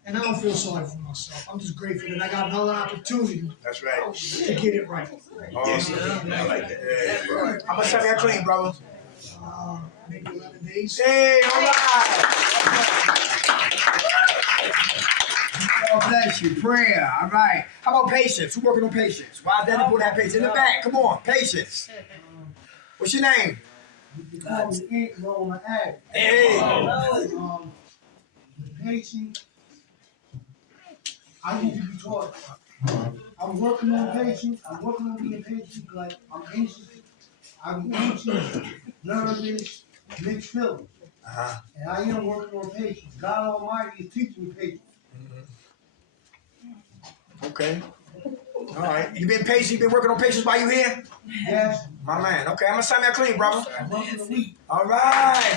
and I don't feel sorry for myself. I'm just grateful that I got another opportunity That's right. to get it right. Awesome. I like that. Yeah. How much time you clean, brother? Maybe 11 days. Hey, all right. God bless you. Prayer. All right. How about patience? Who working on patience? Why is that important to have patience? In the back. Come on. Patience. What's your name? Hey. Patience. I need to be taught. I'm working on patience. I'm working on being patient. Like I'm anxious. Nervous, mixed feelings. Uh-huh. And I am working on patience. God Almighty is teaching me patience. Okay. All right. You been patient? You been working on patience while you here? Yes. My man. Okay. I'm gonna sign that clean, brother. I'm working on it. All right.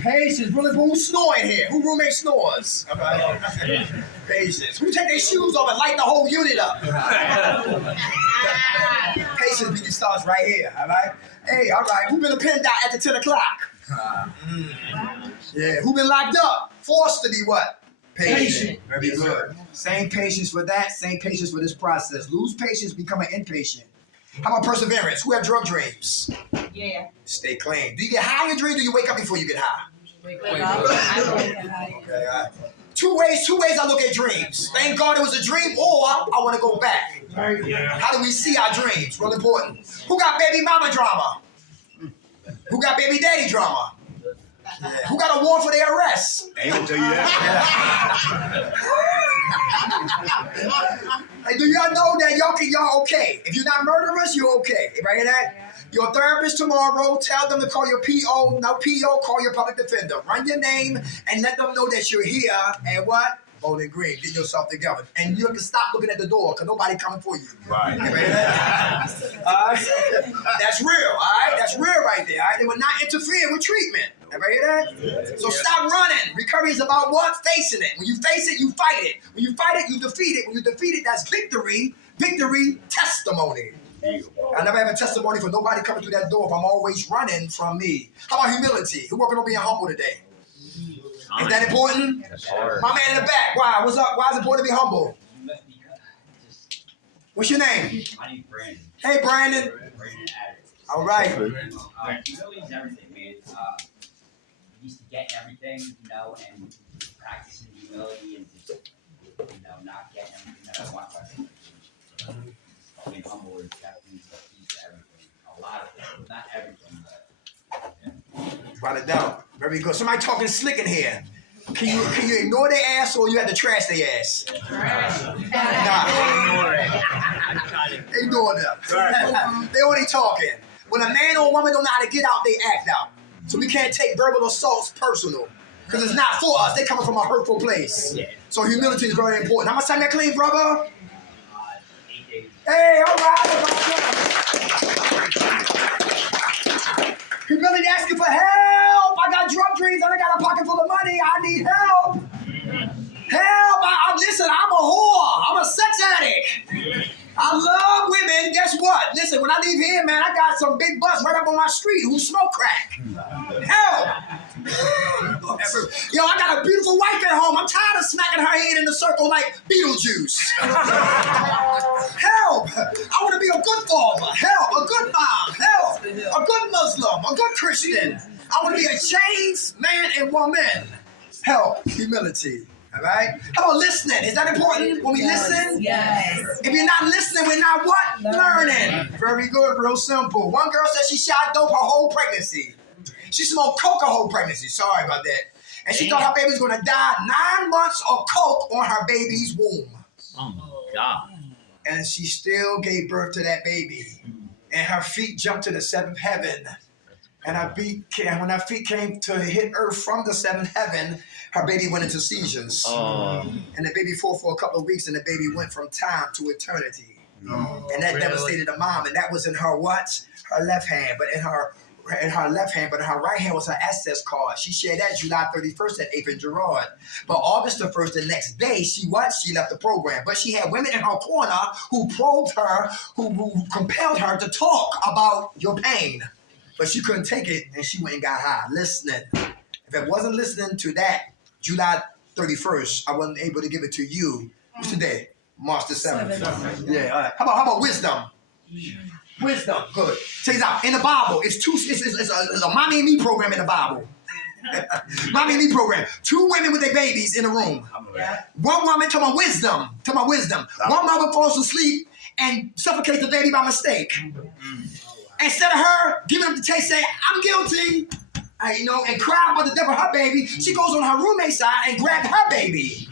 Patience. Really, who's snoring here? Who roommate snores? All right. Patience. Who take their shoes off and light the whole unit up? Patience begin starts right here. All right. Hey. All right. Who been a pen dot after 10 o'clock? Yeah. Who been locked up? Forced to be what? Patient. Very good. Same patience for that. Same patience for this process. Lose patience, become an impatient. How about perseverance? Who have drug dreams? Yeah. Stay clean. Do you get high in dreams, or do you wake up before you get high? Okay, all right. Two ways I look at dreams. Thank God it was a dream, or I want to go back. How do we see our dreams? Real important. Who got baby mama drama? Who got baby daddy drama? Yeah. Who got a warrant for their arrest? I ain't gonna tell you that. Hey, do y'all know that y'all okay? If you're not murderers, you're okay. Everybody hear that? Your therapist tomorrow, tell them to call your PO. Now PO, call your public defender. Run your name and let them know that you're here and what? Bowling Green. Get yourself together. And you have to stop looking at the door because nobody coming for you. Right. Everybody hear that? That's real, all right? That's real right there, all right? They will not interfere with treatment. Everybody hear that? So stop running. Recovery is about what? Facing it. When you face it, you fight it. When you fight it, you defeat it. When you defeat it, that's victory. Victory, testimony. I never have a testimony for nobody coming through that door if I'm always running from me. How about humility? Who working on being humble today? Is that important? That's hard. My man in the back. Why? What's up? Why is it important to be humble? What's your name? My name's Brandon. Hey, Brandon. Brandon Adams. All right. Humility is everything, man. Used to get everything, you know, and practicing humility and just, you know, not getting everything that I want. Being humble is definitely the key to everything. A lot of things, not everything, but. Without a doubt. Very good. Somebody talking slick in here. Can you ignore their ass or you have to trash their ass? Nah. Ignore them. They only talking. When a man or a woman don't know how to get out, they act out. So we can't take verbal assaults personal. Because it's not for us. They coming from a hurtful place. So humility is very important. How much time that clean, brother? 8 days. Hey, all right. Humility asking for help. I got drug dreams and I got a pocket full of money. I need help. Help. Listen, I'm a whore. I'm a sex addict. I love women. Guess what? Listen, when I leave here, man, I got some big butts right up on my street who smoke crack. Help. Yo, I got a beautiful wife at home. I'm tired of smacking her head in the circle like Beetlejuice. Help. I want to be a good father. Help. A good mom. Help. A good Muslim. A good Christian. I want to be a changed man and woman. Help. Humility. All right? How about listening? Is that important when we listen? Yes. If you're not listening, we're not what? Learning. Very good, real simple. One girl said she shot dope her whole pregnancy. She smoked coke her whole pregnancy. Sorry about that. And she thought her baby was going to die. 9 months of coke on her baby's womb. Oh my God. And she still gave birth to that baby. And her feet jumped to the seventh heaven. And when her feet came to hit earth from the seventh heaven, her baby went into seizures. And the baby fought for a couple of weeks, and the baby went from time to eternity. And that devastated the mom. And that was in her what? Her left hand. But in her left hand, but in her right hand was her access card. She shared that July 31st at 8th and Girard. But August the 1st, the next day, she left the program. But she had women in her corner who probed her, who compelled her to talk about your pain. But she couldn't take it, and she went and got high. Listening. If I wasn't listening to that July 31st, I wasn't able to give it to you. What's today? March the 7th. Yeah, all right. How about wisdom? Wisdom, good. Check this out. In the Bible, it's a mommy and me program in the Bible. Mommy and me program. 2 women with their babies in a room. One woman talking about wisdom. One mother falls asleep and suffocates the baby by mistake. Instead of her giving up the taste, say, I'm guilty, and cry about the death of her baby, she goes on her roommate's side and grabs her baby.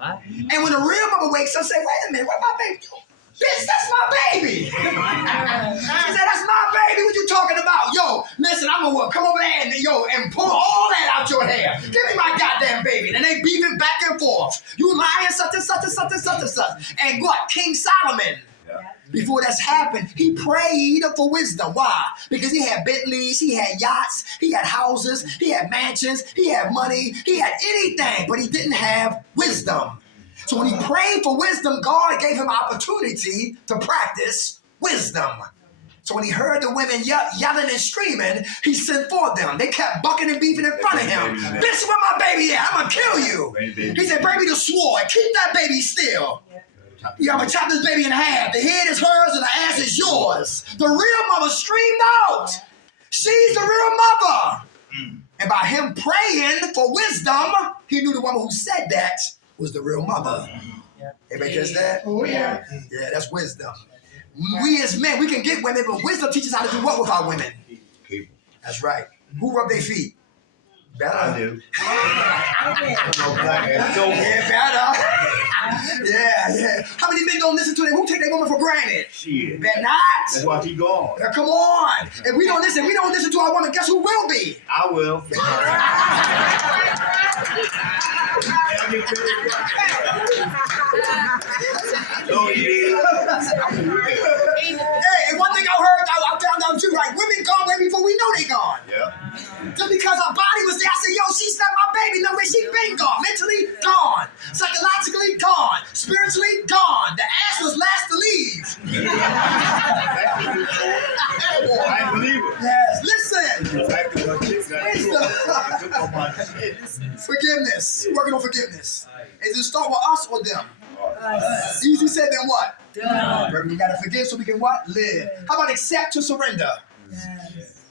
And when the real mama wakes up, say, wait a minute, what my baby doing? Bitch, that's my baby. She said, that's my baby. What you talking about? Yo, listen, I'm gonna come over there and pull all that out your hair. Give me my goddamn baby. And they beefing back and forth. You lying, such and such and such and such and such. And what? King Solomon. Before that's happened, he prayed for wisdom. Why? Because he had Bentleys, he had yachts, he had houses, he had mansions, he had money, he had anything, but he didn't have wisdom. So when he prayed for wisdom, God gave him opportunity to practice wisdom. So when he heard the women yelling and screaming, he sent for them. They kept bucking and beefing in front of him. Bitch, where my baby at? I'm going to kill you. He said, bring me the sword. Keep that baby still. Yeah, I'm going to chop this baby in half. The head is hers and the ass is yours. The real mother screamed out. She's the real mother. And by him praying for wisdom, he knew the woman who said that was the real mother. Everybody gets that? Oh, yeah. Yeah, that's wisdom. We as men, we can get women, but wisdom teaches how to do what with our women? That's right. Who rub their feet? Better. I do. Yeah, better. Yeah. How many men don't listen to them? Who take their woman for granted? Shit. Better not. That's why she gone. Come on. If we don't listen to our woman, guess who will be? I will. Hey, and one thing I heard, I found out too, right? Women gone way before we know they gone. Yeah. Just because her body was there, I said, yo, she's not my baby. No way, she been gone. Mentally, gone. Psychologically, gone. Spiritually, gone. The ass was last to leave. I believe it. Yes, listen. Forgiveness. Working on forgiveness. Is it start with us or them? Easy said than what? We gotta forgive so we can what? Live. How about accept to surrender?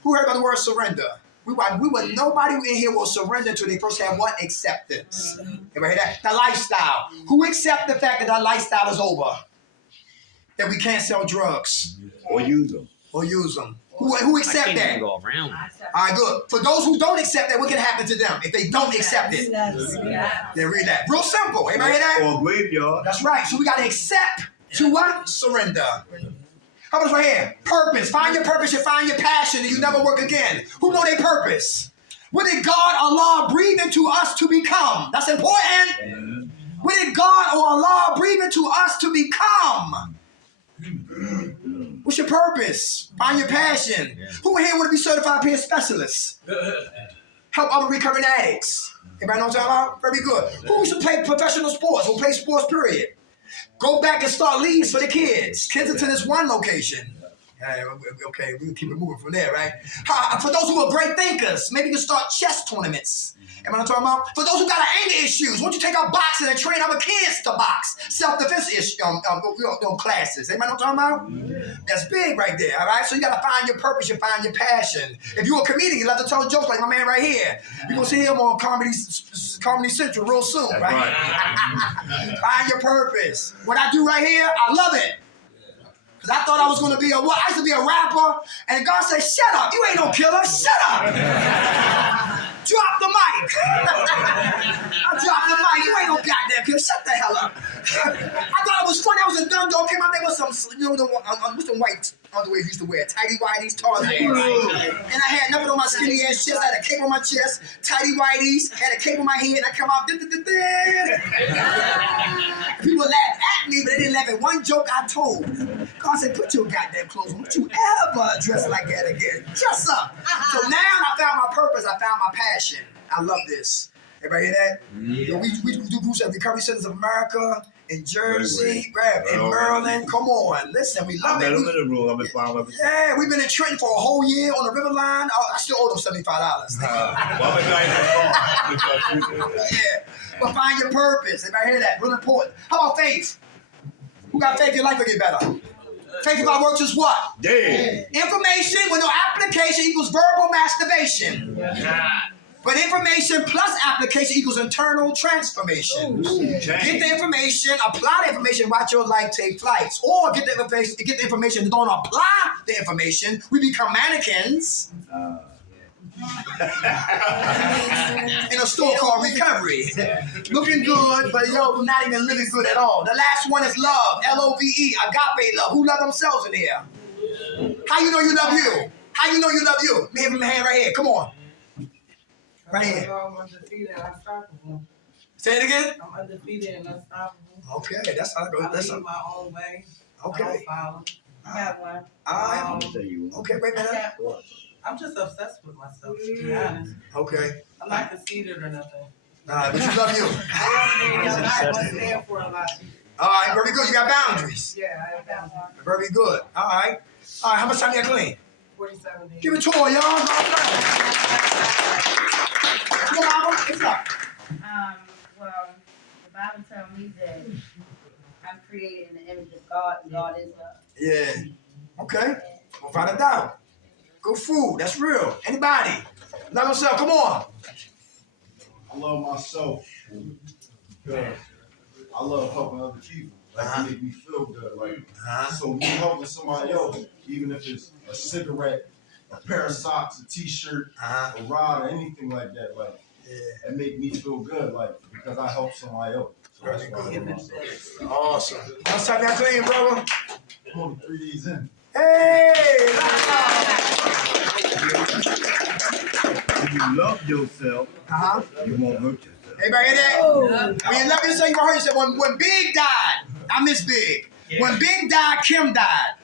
Who heard about the word surrender? Nobody in here will surrender until they first have what? Acceptance. Everybody hear that? The lifestyle. Who accept the fact that our lifestyle is over? That we can't sell drugs. Or use them. Who accept that? Go around. All right, good. For those who don't accept that, what can happen to them if they don't accept it? They read that. Real simple. Everybody hear that? Or graveyard. That's right. So we got to accept to what? Surrender. How about this right here? Purpose. Find your purpose and find your passion and you never work again. Who know their purpose? What did God, Allah, breathe into us to become? That's important. What did God or Allah breathe into us to become? What's your purpose? Find your passion. Who in here want to be certified peer specialists? Help other recovering addicts. Everybody know what I'm talking about? Very good. Who wants to play professional sports? Who play sports, period? Go back and start leagues for the kids. Kids are to this one location. Okay, we can keep it moving from there, right? For those who are great thinkers, maybe you can start chess tournaments. Am I not talking about? For those who got anger issues, why don't you take up boxing and train other kids to box? Self-defense classes. Am I not talking about? That's big right there, all right? So you got to find your purpose, you find your passion. If you're a comedian, you love to tell jokes like my man right here. You're going to see him on Comedy Central real soon, right? Find your purpose. What I do right here, I love it. Because I thought I was going to be I used to be a rapper, and God said, shut up. You ain't no killer. Shut up. Drop the mic. I dropped the mic. You ain't no goddamn killer. Shut the hell up. I thought it was funny. I was a dumb dog. Came out there with some, what's the white underwear you used to wear? Tighty whities, Tarzan. And I had nothing on my skinny ass chest. I had a cape on my chest, tighty whities, had a cape on my head, and I come out. People laugh at me, but they didn't laugh at one joke I told. God said, put your goddamn clothes on. Don't you ever dress like that again. Dress up. So now I found my purpose. I found my passion. I love this. Everybody hear that? Yeah. We do groups at Recovery Centers of America, in Jersey, in Maryland. Come on. Listen, we love it. Yeah, we've been in Trenton for a whole year on the River Line. I still owe them $75. Yeah. But find your purpose. Everybody hear that? Real important. How about faith? Who got faith your life will get better? Faith without works is what? Dead. Information with no application equals verbal masturbation. But information plus application equals internal transformation. Get the information, apply the information, watch your life take flights. Or get the information, don't apply the information, we become mannequins. In a store called Recovery. Looking good, but not even living good at all. The last one is love. Love. Agape love. Who love themselves in here? How you know you love you? How you know you love you? Give him a hand right here. Come on. Right here. I'm undefeated and unstoppable. Say it again? I'm undefeated and unstoppable. Okay, that's how it goes. I lead my own way. Okay. I don't follow. I have one. Okay, wait a minute. I'm just obsessed with myself, to be honest. Okay. I'm not conceited or nothing. But you love you. I'm not going to stand for a lot. All right, very good. You got boundaries. Yeah, I have boundaries. Very good. All right. How much time you got clean? 47 days. Give it to her, y'all. Come on, Mama. What's up? Well, the Bible tells me that I'm created in the image of God, and God is love. Yeah. Okay. Without a doubt. Good food. That's real. Anybody? Love yourself. Come on. I love myself because I love helping other people. Like, it make me feel good. Like, so me helping somebody else, even if it's a cigarette, a pair of socks, a t-shirt, a rod, or anything like that, like, it make me feel good, like, because I help somebody else. So that's why I love myself. Awesome. How much time you got clean, brother? I'm only 3 days in. Hey! If you love yourself, you won't hurt yourself. Everybody hear that? When you love yourself, you won't hurt yourself. When Big died, I miss Big. When Big died, Kim died.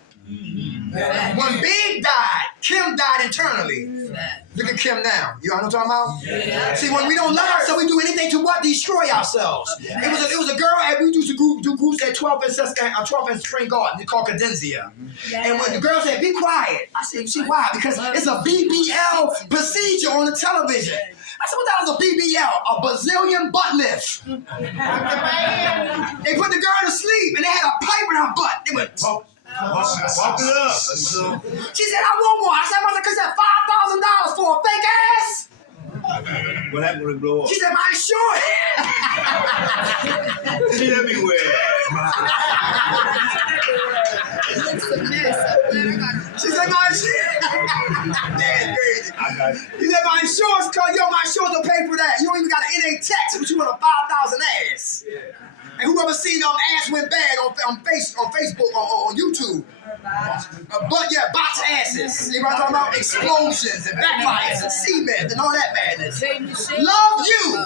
When Big died, Kim died internally. Look at Kim now. You know what I'm talking about? Yeah. See, when we don't love ourselves, we do anything to what? Destroy ourselves. Yes. It was a girl, and we used to do groups at 12th and Spring Garden. They called Cadencia. Yes. And when the girl said, be quiet, I said, see why? Because it's a BBL procedure on the television. I said, what the hell is a BBL? A Brazilian butt lift. They put the girl to sleep, and they had a pipe in her butt. They went, Pump it up. She said, I want one. I said, because that $5,000 for a fake ass. What happened when it blow up? She said, my insurance. Shit everywhere. She said, my insurance. That's crazy. He said, my insurance card, my insurance will pay for that. You don't even got an NA tax, but you want a 5,000 ass. Yeah. And whoever seen ass went bad on Facebook or on YouTube. Box asses. You know what I'm talking about? Explosions and backfires and cement and all that madness. Love you.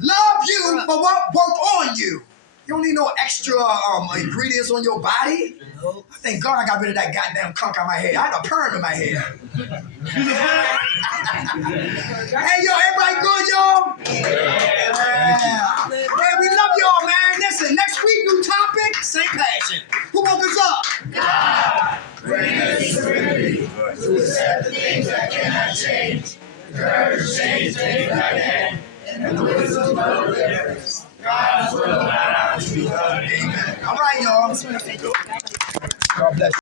Love you, but what work on you? You don't need no extra ingredients on your body. Thank God I got rid of that goddamn conk on my head. I had a perm in my head. Hey, yo, everybody good, y'all? Yeah. Hey, we love y'all, man. Listen, next week, new topic, same passion. Who woke us up? God. Bring us serenity to accept the things that cannot change. Courage, change, things I can. And the wisdom of the difference. God's will, not ours. Amen. All right, y'all. God bless you.